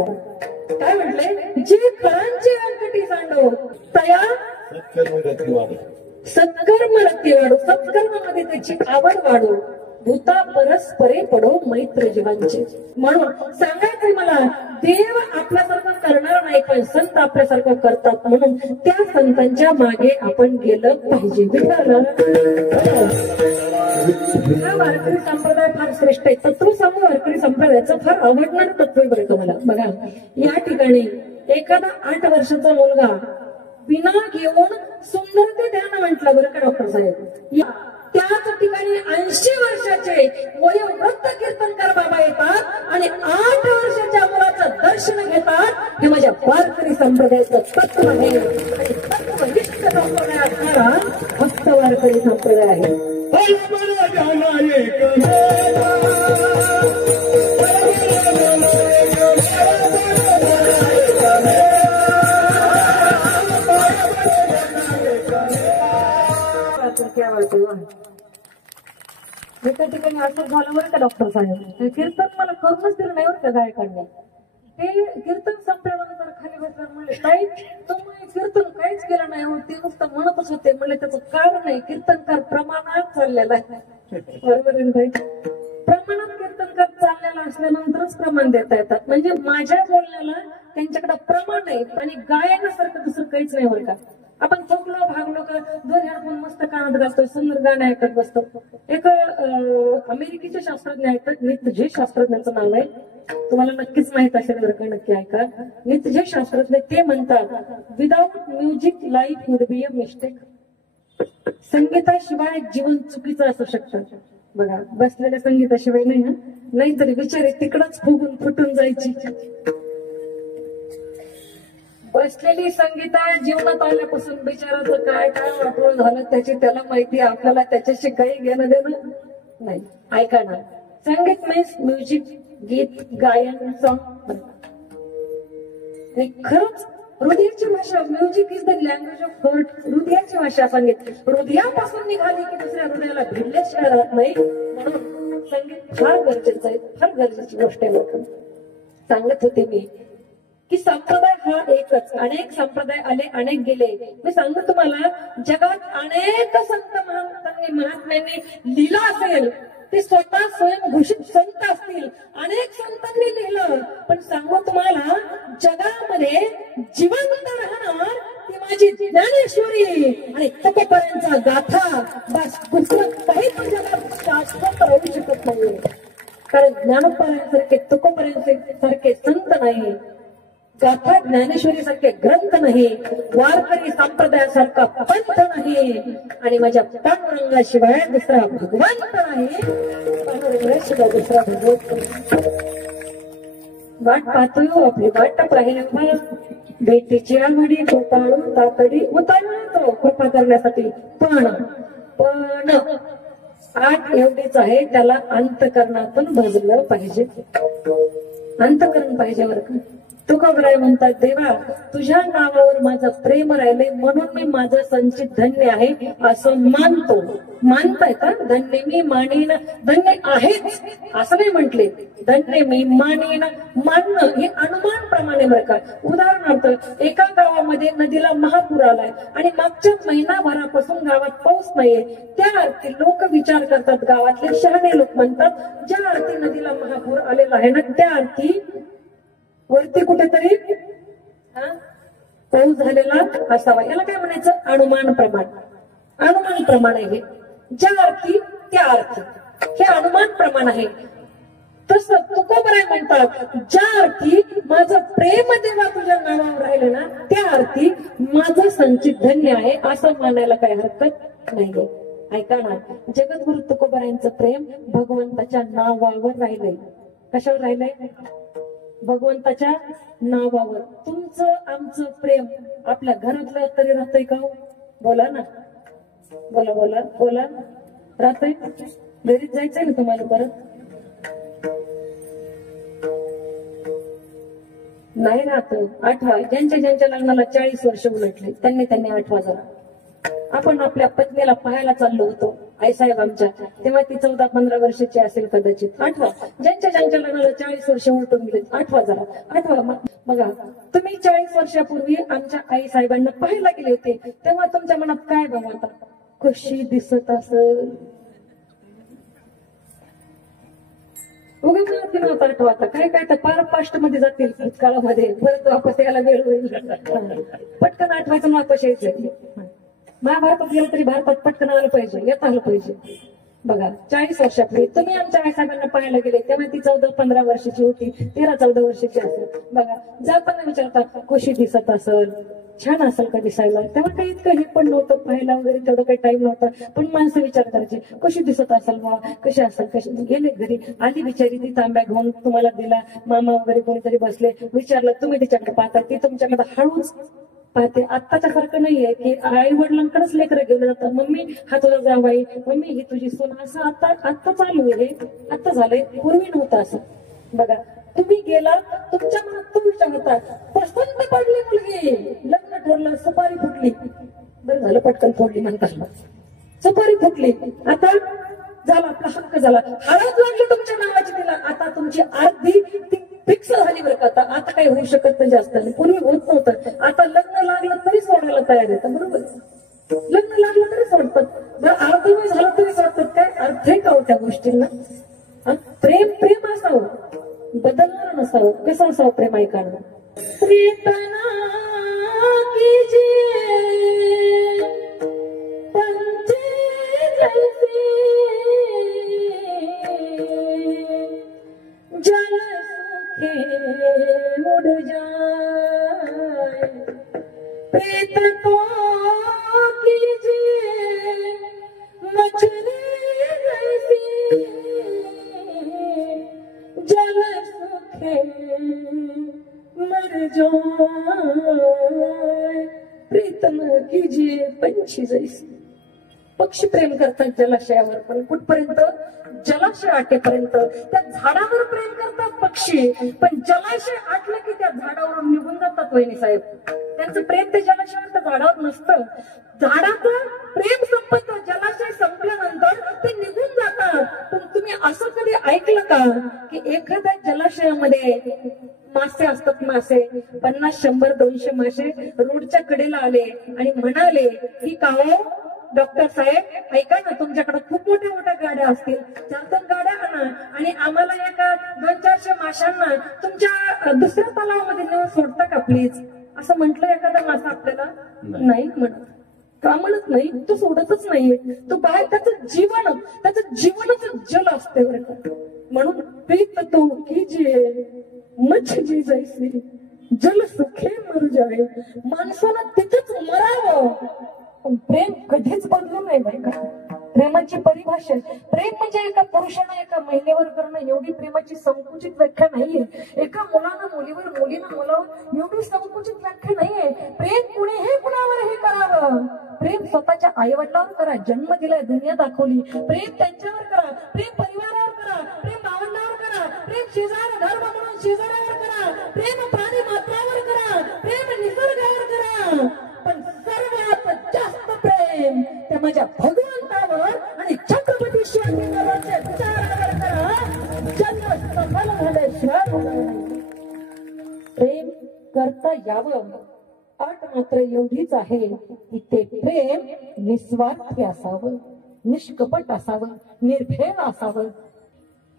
काय म्हटले? जे खळांची व्यंकटी सांडो तया सत्कर्म रती वाढो. सत्कर्मामध्ये त्याची आवड वाढो. भूता परस्परे पडो मैत्र जीवांचे. म्हणून सांगायचंय मला, देव आपल्यासारखं करणार नाही, पण संत आपल्यासारखं करतात. म्हणून त्या संतांच्या मागे आपण गेलं पाहिजे. हा वारकरी संप्रदाय फार श्रेष्ठ आहे. तत्व सांगू वारकरी संप्रदायाचं फार आवडणार तत्व आहे बरं का मला. बघा या ठिकाणी एखादा 8 वर्षाचा मुलगा विना घेऊन सुंदर ते ध्यान म्हटलं बरं का डॉक्टर साहेब. त्याच ठिकाणी 80 वर्षाचे वयोवृद्ध कीर्तनकार बाबा येतात आणि 8 वर्षाच्या मुलाचं दर्शन घेतात. हे माझ्या वारकरी संप्रदायाचं तत्व आहे. आणि तत्वनिष्ठ संप्रदाय असणारा भक्त वारकरी संप्रदाय आहे. त्या ठिकाणी असं झालं बरं का डॉक्टर साहेब. कीर्तन मला करूनच दिलं नाही बरं का गायकांनी. ते कीर्तन संपल्यानंतर खाली बसल्यावर म्हणले ताई तुम्ही कीर्तन काहीच केलं नाही. ते नुसतं म्हणतच होते. म्हणले त्याचं कारण नाही, कीर्तनकार प्रमाणात चाललेला आहे. बरोबर आहे ताई? प्रमाणात कीर्तनकार चाललेला असल्यानंतरच प्रमाण देता येतात. म्हणजे माझ्या बोलण्याला त्यांच्याकडे प्रमाण आहे आणि गायनासारखं दुसरं काहीच नाही बरं का. आपण थकलो भागलो का 2 हेडफोन मस्त कानात घालतो, सुंदर गाणे ऐकत बसतो. एक अमेरिकेचे शास्त्रज्ञ आहेत, नित्जे शास्त्रज्ञाचं नाव आहे, तुम्हाला नक्कीच माहित असेल बरं का. नक्की ऐका. नित्जे शास्त्रज्ञ ते म्हणतात without music life would be a mistake. संगीताशिवाय जीवन चुकीचं असू शकतं. बघा बसलेल्या संगीताशिवाय नाही. नाहीतरी विचारे तिकडच फुगून फुटून जायची. बसलेली संगीता जीवनात आल्यापासून बिचाराचं काय काय वाटोळ झालं त्याची त्याला माहिती, आपल्याला त्याच्याशी काही घेणं देणं नाही. ऐका ना, संगीत मीन्स म्युझिक, गीत गायन, सॉंग. खरंच हृदयाची भाषा, music is the language of heart. हृदयाची भाषा संगीत, हृदयापासून निघाली की दुसऱ्या हृदयाला भिडल्याशिवाय राहत नाही. म्हणून संगीत फार गरजेचं आहे, फार गरजेची गोष्ट आहे. सांगत होते मी की संप्रदाय हा एकच, अनेक संप्रदाय आले, अनेक गेले. मी सांगतो तुम्हाला, जगात अनेक संत महंतांनी महात्म्यांनी लिहिलं असेल, ते स्वतः स्वयंघोषित संत असतील, अनेक संतांनी लिहिलं, पण सांगू तुम्हाला, जगामध्ये जिवंत राहणार ती माझी ज्ञानेश्वरी आणि तुकोबारायांचा गाथा. बस दुसरं काही पण जगात शाश्वत राहू शकत नाही. कारण ज्ञानोबारायांसारखे, तुकोबारायांसारखे संत नाही, गाथा ज्ञानेश्वरी सारखे ग्रंथ नाही, वारकरी संप्रदायासारखा पंथ नाही, आणि माझ्या पांडुरंगाशिवाय दुसरा भगवंत नाही. पांडुरंगाशिवाय दुसरा भगवंत. वाट पाहतोय आपली वाट पाहिली, भेटीची आवडी कोताळून तातडी उतारू कृपा करण्यासाठी. पण आठ एवढीच आहे, त्याला अंतकरणातून भजलं पाहिजे, अंतकरण पाहिजे बरं का. तुकोबराय म्हणतात, देवा तुझ्या नावावर माझं प्रेम राहिलंय म्हणून मी माझं संचित धन्य आहे असं मानतो. मानताय का? धन्य मी मानेन, धन्य आहेच असं नाही म्हटले, धन्य मी मानेन. मानणं हे अनुमान प्रमाणे बरं का. उदाहरणार्थ, एका गावामध्ये नदीला महापूर आलाय आणि मागच्या महिनाभरापासून गावात पाऊस नाहीये. त्या अर्थी लोक विचार करतात, गावातले शहाणे लोक म्हणतात, ज्या अर्थी नदीला महापूर आलेला आहे ना, त्या अर्थी वरती कुठेतरी पाऊस झालेला असावा. याला काय म्हणायचं? अनुमान प्रमाण. अनुमान प्रमाण आहे, ज्या अर्थी त्या अर्थी, हे अनुमान प्रमाण आहे. तसं तुकोबराय म्हणतात, ज्या अर्थी माझं प्रेम देवा तुझ्या नावावर राहिलं ना, त्या अर्थी माझं संचित धन्य आहे असं मानायला काही हरकत नाहीये. ऐका ना, जगद्गुरु तुकोबरायांचं प्रेम भगवंताच्या नावावर राहिलंय. कशावर राहिलंय? भगवंताच्या नावावर. तुमचं आमचं प्रेम आपल्या घरातलं तरी राहतंय का? बोला ना, बोला बोला बोला. राहतंय? घरीच जायचंय ना तुम्हाला परत? नाही राहतो. आठवा. ज्यांच्या लग्नाला 40 वर्ष उलटले त्यांनी आठवा जरा. आपण आपल्या पत्नीला पाहायला चाललो होतो आईसाहेब आमच्या, तेव्हा ती 14-15 वर्षाची असेल कदाचित. आठवा. ज्यांच्या लग्नाला 40 वर्ष उलटून गेले, आठवा जरा, आठवा. बघा, तुम्ही 40 वर्षापूर्वी आमच्या आई साहेबांना पाहायला गेले होते, तेव्हा तुमच्या मनात काय भाव होता? कशी दिसत असेल, उगाच नव्हता आठवा. आता काय तर पार पास्ट मध्ये जातील काळामध्ये, परत वापस यायला वेळ होईल. पटकन आठवायचं, वापस यायचं. महाभारतात गेलं तरी भारतात पटकन आलं पाहिजे, येत आलं पाहिजे. बघा, 40 वर्षापूर्वी तुम्ही आमच्या आईसाहेबांना पाहायला गेले तेव्हा ती 14-15 वर्षाची होती, 13-14 वर्षाची असेल. बघा, जाताना विचारतात कशी दिसत असेल, छान असेल का दिसायला. तेव्हा काही इतकं हे पण नव्हतं, पाहायला वगैरे तेवढं काही टाइम नव्हता, पण माणसं विचार करायचे कशी दिसत असेल बा, कशी असेल, कशी. गेले घरी, आली बिचारी, ती तांब्या घेऊन तुम्हाला दिला, मामा वगैरे कोणीतरी बसले, विचारलं, तुम्ही तिच्याकडे पाहता, ती तुमच्याकडे हळूच पाहते. आत्ताच्या सारखं नाहीये की आई वडिलांकडेच लेकरं घेऊन जातात, मम्मी हा तुझा जावई, मम्मी ही तुझी सून, असं आता चालू आहे, आता झालंय. पूर्वी नव्हतं असं. बघा, तुम्ही गेला, तुमच्या मनात तो विचार होता, पसंत पडली मुलगी, लग्न ठरलं, सुपारी फुटली. बरं झालं पटकन फोडली म्हणतात, सुपारी फुटली, आता झाला आपला हक्क झाला, हळद लागली तुमच्या नावाची तिला, आता तुमची अर्धी फिक्स झाली बरं का. आता काही होऊ शकत नाही जास्त, पूर्वी होत नव्हतं. आता लग्न लागलं तरी सोडायला तयार येतं, बरोबर? लग्न लागलं तरी सोडतात. बरं, अर्धवय झालं तरी सोडतात. काय अर्थ आहे का हो त्या गोष्टींना? प्रेम असावं, बदलणार नसावं. कसं असावं प्रेम? ऐकायला प्रीतना कीजिए पंचे जैसे जल उड़ जाए, प्रीत को कीजिए मछली जैसी जल सूखे मर जाय, प्रीत न कीजिए पंछी जैसे. पक्षी प्रेम करतात जलाशयावर, पण कुठपर्यंत? जलाशय आटेपर्यंत. त्या झाडावर प्रेम करतात पक्षी, पण जलाशय आटलं की त्या झाडावरून निघून जातात वहिनी साहेब. त्यांचं प्रेम ते जलाशयावर त्या झाडावर नसतं. झाडाचं प्रेम संपतं, जलाशय संपल्यानंतर ते निघून जातात. पण तुम्ही असं कधी ऐकलं का की एखाद्या जलाशयामध्ये मासे असतात, मासे 50, 100, 200 मासे रोडच्या कडेला आले आणि म्हणाले की का हो डॉक्टर साहेब, ऐका ना, तुमच्याकडे खूप मोठ्या मोठ्या गाड्या असतील, 4-4 गाड्या आणा आणि आम्हाला एका 200-400 माशांना तुमच्या दुसऱ्या तलावामध्ये नेऊन सोडता का प्लीज. असं म्हटलं एखादा मासा आपल्याला? नाही म्हणत. का म्हणत नाही? तो सोडतच नाहीये. तो बाहेर त्याचं जीवनच जल असते बरं का. म्हणून प्रीत तो कीजिए मच्छी जैसी, जल सुखे मर जाए. माणसानं तिथेच मरावं. पण प्रेम कधीच बदलू नये बरं का. प्रेमाची परिभाषा, प्रेम म्हणजे एका पुरुषानं एका महिलेवर करणं एवढी प्रेमाची संकुचित व्याख्या नाहीये. एका मुलानं मुलीवर, मुलीनं मुलावर एवढी संकुचित व्याख्या नाहीये. प्रेम कुणीही कुणावरही करावं. प्रेम स्वतःच्या आईवडिलावर करा, जन्म दिलाय, दुनिया दाखवली, प्रेम त्यांच्यावर करा. प्रेम परिवारावर करा, प्रेम भावंडावर करा, प्रेम शेजार घर म्हणून शेजाऱ्यावर करा, प्रेम प्राणी मात्रावर करा, प्रेम निसर्गावर करा. पण सर्वात जास्त प्रेम त्या माझ्या भगवंतावर आणि छत्रपती शिवाजी महाराजांच्या विचारावर करा. जन्म सफल झाल्याशिवाय होणार नाही. प्रेम करता यावं, अट मात्र एवढीच आहे की ते प्रेम निस्वार्थी असावं, निष्कपट असावं, निर्भेद असावं,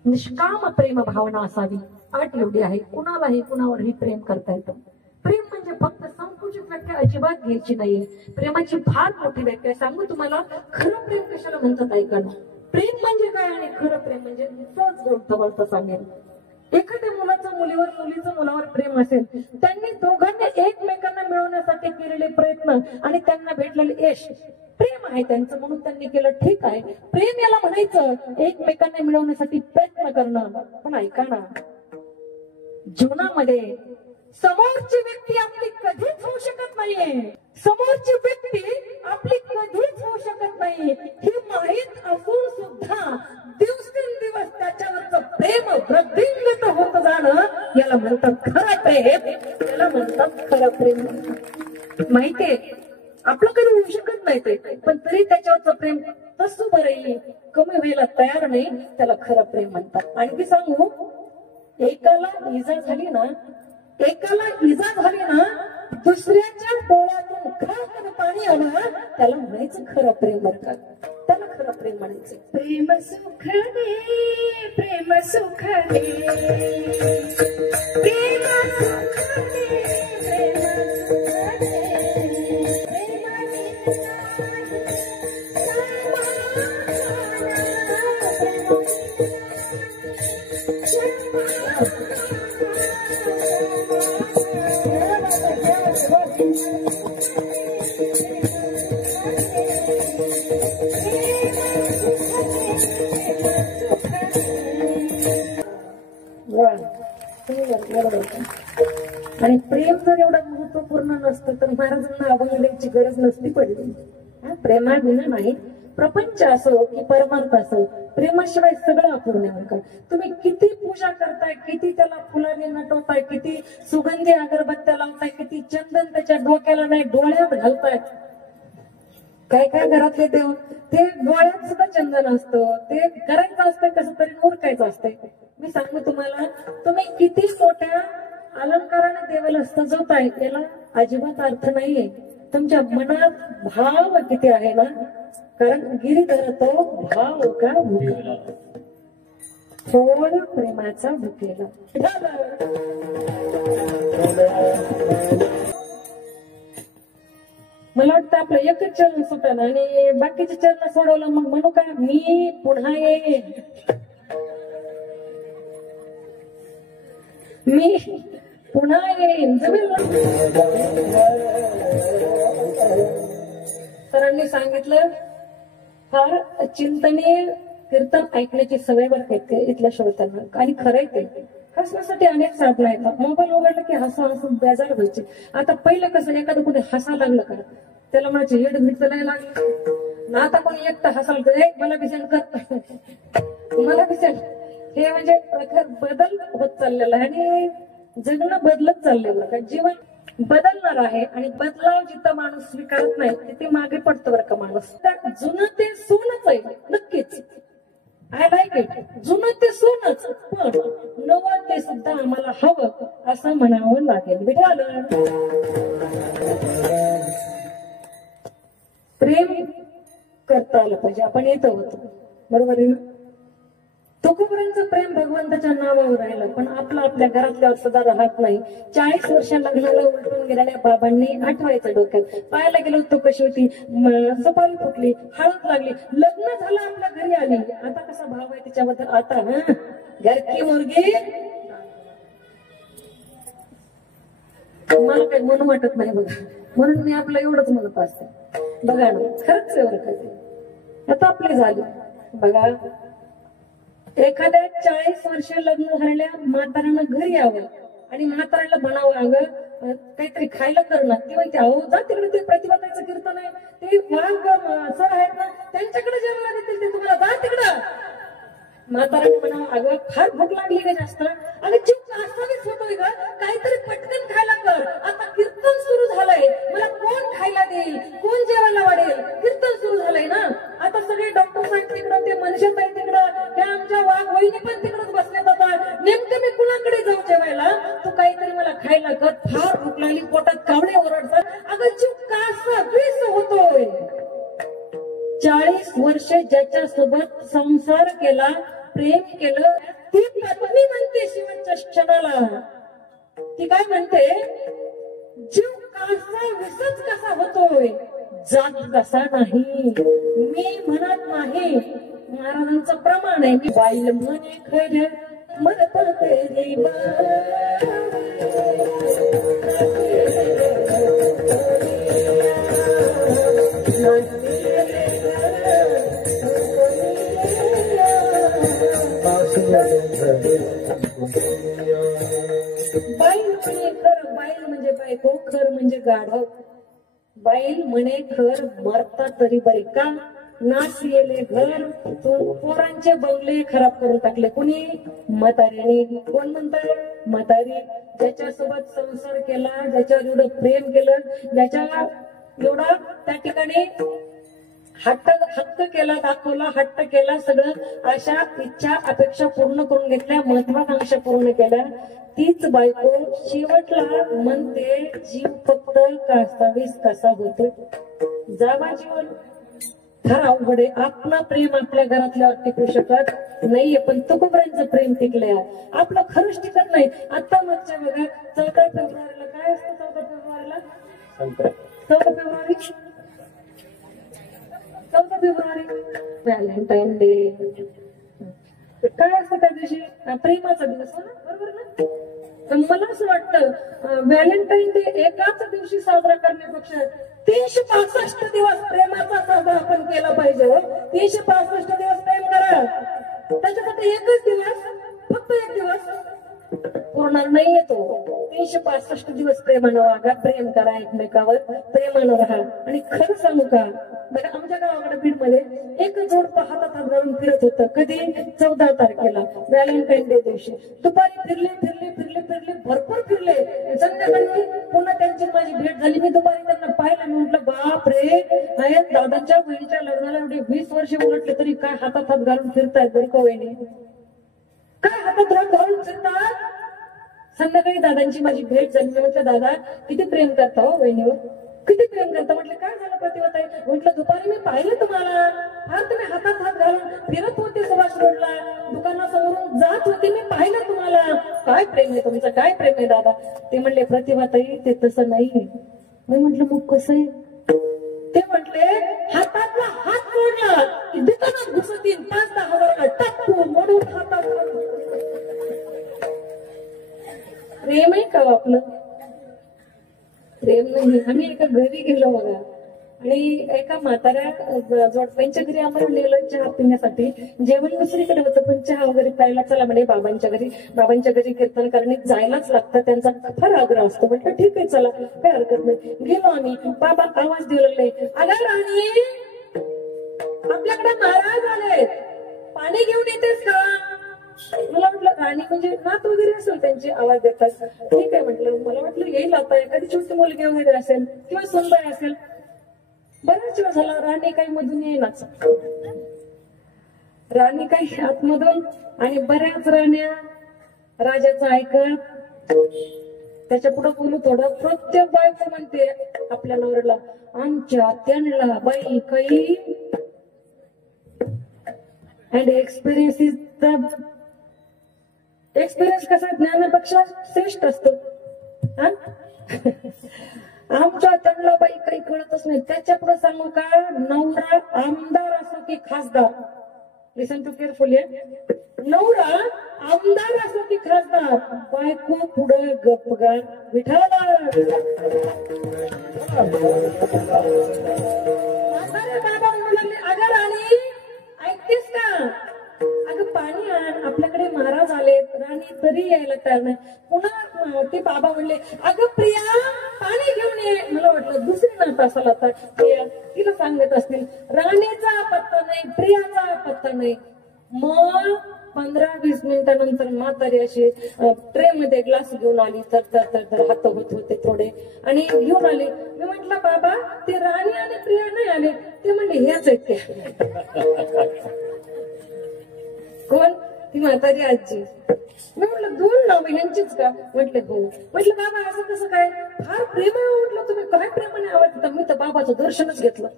निष्काम प्रेम भावना असावी. अट एवढी आहे. कुणालाही कुणावरही प्रेम करता येतं. प्रेम म्हणजे फक्त संकुचित व्याख्या अजिबात घ्यायची नाहीये. प्रेमाची फार मोठी व्याख्या सांगू तुम्हाला. खरं प्रेम कशाला म्हणतात ऐका ना. प्रेम म्हणजे काय आणि खरं प्रेम म्हणजे सहज बोलता सांगेल. एखाद्या मुलाचं मुलीवर, मुलीचं मुलावर प्रेम असेल, त्यांनी दोघांनी एकमेकांना मिळवण्यासाठी केलेले प्रयत्न आणि त्यांना भेटलेले यश प्रेम आहे त्यांचं, म्हणून त्यांनी केलं. ठीक आहे, प्रेम याला म्हणायचं एकमेकांना मिळवण्यासाठी प्रयत्न करणं. पण ऐका ना, जीवनामध्ये समोरची व्यक्ती आपली कधीच होऊ शकत नाहीये. समोरची व्यक्ती आपली कधीच होऊ शकत नाही हे माहीत असून सुद्धा दिवसेंदिवस त्याच्यावरचं प्रेम वृद्धिंगत होत जाणं याला म्हणतात खरं प्रेम. याला म्हणतात खरं प्रेम. माहितीये आपलं कधी होऊ शकत नाही ते, पण तरी त्याच्यावरचं प्रेम तसं बरंही कमी व्हायला तयार नाही, त्याला खरं प्रेम म्हणतात. आणखी सांगू, एकाला इजा झाली ना, दुसऱ्याच्या डोळ्यातून खळखळ पाणी आलं, त्याला म्हणायचं खरं प्रेम बरं का. त्याला खरं प्रेम म्हणायचं. प्रेम सुख दे, प्रेम सुख दे, प्रेम सुख दे, प्रेम सुख दे, आणि प्रेम जर एवढं महत्वपूर्ण नसतं तर महाराजांना अभंग द्यायची गरज नसती पडली. प्रेमाविना नाही प्रपंच असो की परमार्थ असो, प्रेमाशिवाय सगळं अपूर्ण आहे का. तुम्ही किती पूजा करताय, किती त्याला फुलाने नटवताय, किती सुगंधी अगरबत्त्या लावताय, किती चंदन त्याच्या डोक्याला नाही डोळ्यात घालताय. काय काय घरातले देव ते डोळ्यात सुद्धा चंदन असतं, ते करायचं असतं कसं तरी उरकायचं असतंय. मी सांगू तुम्हाला, तुम्ही किती मोठ्या अलंकाराने देवाला सजवताय याला अजिबात अर्थ नाहीये. तुमच्या मनात भाव किती आहे ना, कारण गिरीधर तो भाव का भुकेला, थोड प्रेमाचा भुकेला. मला वाटतं आपलं एकच चरण सुटलं आणि बाकीचे चरण सोडवलं, मग म्हणू का मी पुन्हा येईन, मी पुन्हा येईन. सरांनी सांगितलं फार चिंतनीय कीर्तन ऐकण्याची सवय बरं इथल्या श्रोत्यांना, आणि खरंय ते हसण्यासाठी अनेक साधनं येतात. मोबाईल उघडलं की हसून बेजार व्हायचे. आता पहिलं कसं एखादं कोणी हसा लागलं का त्याला म्हणायचे येड भीट तर नाही लागलं ना. आता कोणी एकटं हसाल तर मला बिचार कर मला बिचार. हे म्हणजे प्रकार बदल होत चाललेला आहे आणि जगणं बदलत चाललेलं का. जीवन बदलणार आहे आणि बदलाव जिथं माणूस स्वीकारत नाही तिथे मागे पडतो बरं का माणूस. तर जुनं ते सोनच आहे नक्कीच. I like it. जुनं ते सोनच पण नवं ते सुद्धा आम्हाला हवं असं म्हणावं लागेल. विठाल प्रेम करता आलं पाहिजे. आपण येतो होतो बरोबर आहे ना. तुकोबरांचं प्रेम भगवंताच्या नावावर राहिलं पण आपलं आपल्या घरातल्यावर सुद्धा राहत नाही. 40 वर्ष लग्नाला उलटून गेलेल्या बाबांनी आठवायचं डोक्यात. पाहायला गेलो तो कशी होती, सुपारी फुटली, हळद लागली, लग्न झालं, आपल्या घरी आली. आता कसा भाव आहे तिच्याबद्दल. आता घर की मुलगी मला काही म्हणू वाटत नाही बघा. म्हणून मी आपलं एवढंच म्हणत असते. बघा ना खरंच एवढं करते. आता आपले झाले बघा. एखाद्या 40 वर्ष लग्न झालेल्या म्हाताऱ्यानं घरी यावं आणि म्हाताऱ्याला म्हणावं अगं काहीतरी खायला करणार. ती माहिती अहो जा तिकडे ते प्रतिभाताईचं कीर्तन आहे ते वाघ सर आहेत ना त्यांच्याकडे जेवायला देतील ते तुम्हाला जा तिकडं. म्हाताऱ्याने म्हणावं अगं फार भूक लागली का जास्त. अगं चिप्स असावीच होतोय ग काहीतरी पटकन खायला कर. आता कीर्तन सुरू झालंय मला कोण खायला देईल कोण जेवायला वाढेल. कीर्तन सुरू झालंय ना. आता सगळे डॉक्टर साहेब तिकडं ते मनुष्यत आहे तिकडं त्या आमच्या वाघ वहिनी पण तिकडच बसल्यात. आता नेमकं मी कुणाकडे जाऊ जेवायला. तू काहीतरी मला खायला कर. फार भूक लागली पोटात कावडे ओरडतात. अगं चिप का वीस होतोय. 40 वर्ष ज्याच्यासोबत संसार केला प्रेम केलं ती पत्नी म्हणते शेवटच्या क्षणाला ती काय म्हणते जीव कासा विसच कसा होतोय जात कसा नाही. मी म्हणत नाही महाराजांचं प्रमाण आहे. मी बाईल म्हणे खरं मरत तेरी बाईल म्हणे खर. बाईल म्हणजे बायको, खर म्हणजे गाढव. बाईल म्हणे खर मरता तरी बरे का नाच येले घर. पोरांचे बंगले खराब करून टाकले कोणी म्हातारीने. कोण म्हणताय म्हातारी. ज्याच्यासोबत संसार केला ज्याच्यावर एवढं प्रेम केलं ज्याच्या एवढा त्या ठिकाणी हट्ट केला दाखवला हट्ट केला सगळं अशा इच्छा अपेक्षा पूर्ण करून घेतल्या महत्वाकांक्षा पूर्ण केल्या. तीच बायको शेवटला म्हणते जीव फक्त कासावीस कसा होतो. जावा जीवन फार अवघड आहे. आपला प्रेम आपल्या घरातल्यावर टिकू शकत नाहीये पण तुकोबरांचं प्रेम टिकलंय. आपलं खरंच टिकत नाही. आता मागच्या बघा 14 फेब्रुवारीला काय असतं. 14 फेब्रुवारी 14 फेब्रुवारी व्हॅलेंटाईन डे काय असतं त्या दिवशी प्रेमाचा दिवस हो ना बरोबर ना. तर मला असं वाटतं व्हॅलेंटाईन डे एकाच दिवशी साजरा करण्यापेक्षा 365 दिवस प्रेमाचा साजरा आपण केला पाहिजे. 365 दिवस प्रेम करा. त्याच्यासाठी एकच दिवस फक्त एक दिवस पुरणार नाहीये तो. 365 दिवस प्रेमानं वागा. प्रेम करा एकमेकावर प्रेमानं राहा. आणि खरं सांगू का बघा आमच्या गावाकडे बीड मध्ये एक जोड हातात हात घालून फिरत होतं. कधी 14 तारखेला व्हॅलेंटाईन डे दिवशी. दुपारी फिरले भरपूर फिरले. संध्याकाळी पुन्हा त्यांची माझी भेट झाली. मी दुपारी त्यांना पाहिलं. मी म्हटलं बाप रे दादांच्या बहिणीच्या लग्नाला एवढे 20 वर्ष उलटले तरी काय हातात हात घालून फिरतायत बरं का वहिनी. काय हातात हात घालून फिरतात. संध्याकाळी दादांची माझी भेट झाली. मी म्हटलं दादा किती प्रेम करता हो बहिणीवर किती प्रेम करता. म्हटलं काय झालं प्रतिभाताई. म्हटलं दुपारी मी पाहिलं तुम्हाला फार तुम्ही हातात हात घालून फिरत होते सुभाष रोडला दुकानासमोरून जात होते. मी पाहिलं तुम्हाला. काय प्रेम आहे तुमचं काय प्रेम आहे दादा. ते म्हणले प्रतिभाताई ते तसं नाही. मी म्हटलं मग कसं आहे. ते म्हटले हातातला हात मोडला की दुकानात घुसत येईल 5-10 हजाराला टाकतो मोडून हातात. प्रेम आहे का आपलं. प्रेम नाही. आम्ही एका घरी गेलो बघा आणि एका म्हाताऱ्या जोडप्यांच्या घरी आम्हाला नेलं चहा पिण्यासाठी. जेवण दुसरीकडे होतं पण चहा वगैरे प्यायला चला म्हणे बाबांच्या घरी कीर्तन करणे जायलाच लागतं, त्यांचा फार आग्रह असतो. म्हटलं ठीक आहे चला, काही हरकत नाही. गेलो आम्ही. बाबा आवाज देऊ लागले, अगं राणी आपल्याकडे महाराज आले, पाणी घेऊन येतेस का? मला वाटलं राणी म्हणजे नात वगैरे असेल त्यांची, आवाज देतात. ठीक आहे म्हटलं. मला वाटलं येईल आता, एखादी छोटी मुलगी वगैरे असेल किंवा सुनबाई असेल. बराच वेळ झाला राणी काही मधून येईनाच. राणी काही आतमधून, आणि बऱ्याच राण्या राजाचं ऐकत त्याच्या पुढे बोलू थोडं. प्रत्येक बायको म्हणते आपल्या नवऱ्याला, आमच्या त्यांना बाई काही. And experience is the experience कसा ज्ञानापेक्षा श्रेष्ठ असतो. आमच्या त्यांना बाई काही कळतच नाही. त्याच्या पुढे सांगू का, नवरा आमदार असो की खासदार, लिसन टू केअरफुली, नवरा आमदार असो की खासदार, बायको पुढे गपगार विठाला. बाबा म्हणू लागले, अगं राणी ऐकतेस का? अगं पाणी आण, आपल्याकडे महाराज आलेत. राणी तरी यायला तयार नाही. पुन्हा ते बाबा म्हणले, अगं प्रिया पाणी घेऊन ये. मला वाटलं दुसरी नात असाल आता, प्रिया तिला सांगत असतील. राणीचा पत्ता नाही, प्रियाचा पत्ता नाही. मग 15-20 मिनिटानंतर म्हातारी अशी ट्रे मध्ये ग्लास घेऊन आली. तर हात होत होते थोडे, आणि घेऊन आली. मी म्हंटल बाबा ते राणी आणि प्रिया नाही आले. ते म्हणले हेच आहेत ते. कोण? ती म्हातारी आजी. मी म्हटलं दोन नाव ह्यांचीच का? म्हटले हो. म्हटलं बाबा असं कसं काय? फार प्रेम आहे. म्हटलं तुम्ही काय प्रेमाने आवाज देता? मी तर बाबाचं दर्शनच घेतलं.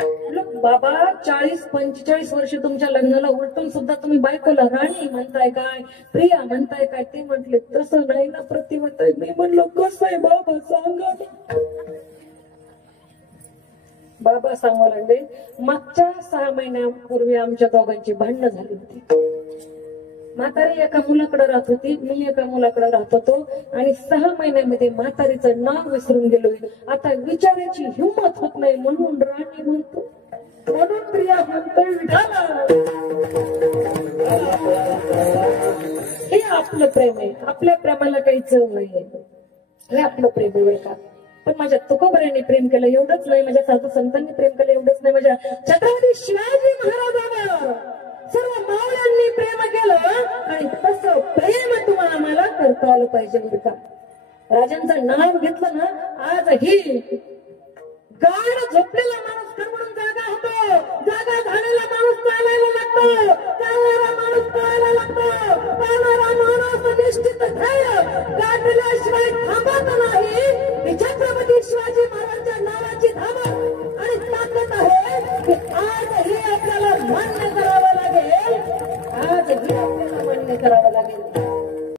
म्हटलं बाबा 40-45 वर्ष तुमच्या लग्नाला उलटून सुद्धा तुम्ही बायकोला राणी म्हणताय काय, प्रिया म्हणताय काय? ते म्हटले तसं नाही ना प्रतिमत. मी म्हणलो कसं आहे बाबा सांगा. बाबा सांगू लागले, मागच्या 6 महिन्यापूर्वी आमच्या दोघांची भांडणं झाली होती. म्हातारी एका मुलाकडे राहत होती, मी एका मुलाकडे राहत होतो, आणि 6 महिन्यामध्ये म्हातारीचं नाव विसरून गेलोय. आता विचारायची हिंमत होत नाही, म्हणून राणी म्हणतो, म्हणून प्रिया म्हणतोय विठाला. हे आपलं प्रेम आहे. आपल्या प्रेमाला काही चव नाहीये. हे आपलं प्रेम आहे बरं का. पण माझ्या तुकोबऱ्यांनी प्रेम केलं एवढंच नाही, माझ्या साधू संतांनी प्रेम केलं एवढंच नाही, माझ्या छत्रपती शिवाजी महाराजांवर सर्व मावळ्यांनी प्रेम केलं. आणि तसं प्रेम तुम्हाला मला करता आलं पाहिजे बरं का. राजांचं नाव घेतलं ना, आजही गाढ झोपलेला माणूस करमणून जागा होतो, जागा झालेला माणूस चालायला लागतो, चालणारा माणूस पळायला लागतो, पळणारा माणूस निश्चित धैर्य गाठल्याशिवाय थांबत नाही. छत्रपती शिवाजी महाराजांच्या नावाची धामक आणि ताकद आहे की आजही आपल्याला मान्य करावं लागेल. आजही आपल्याला मान्य करावं लागेल.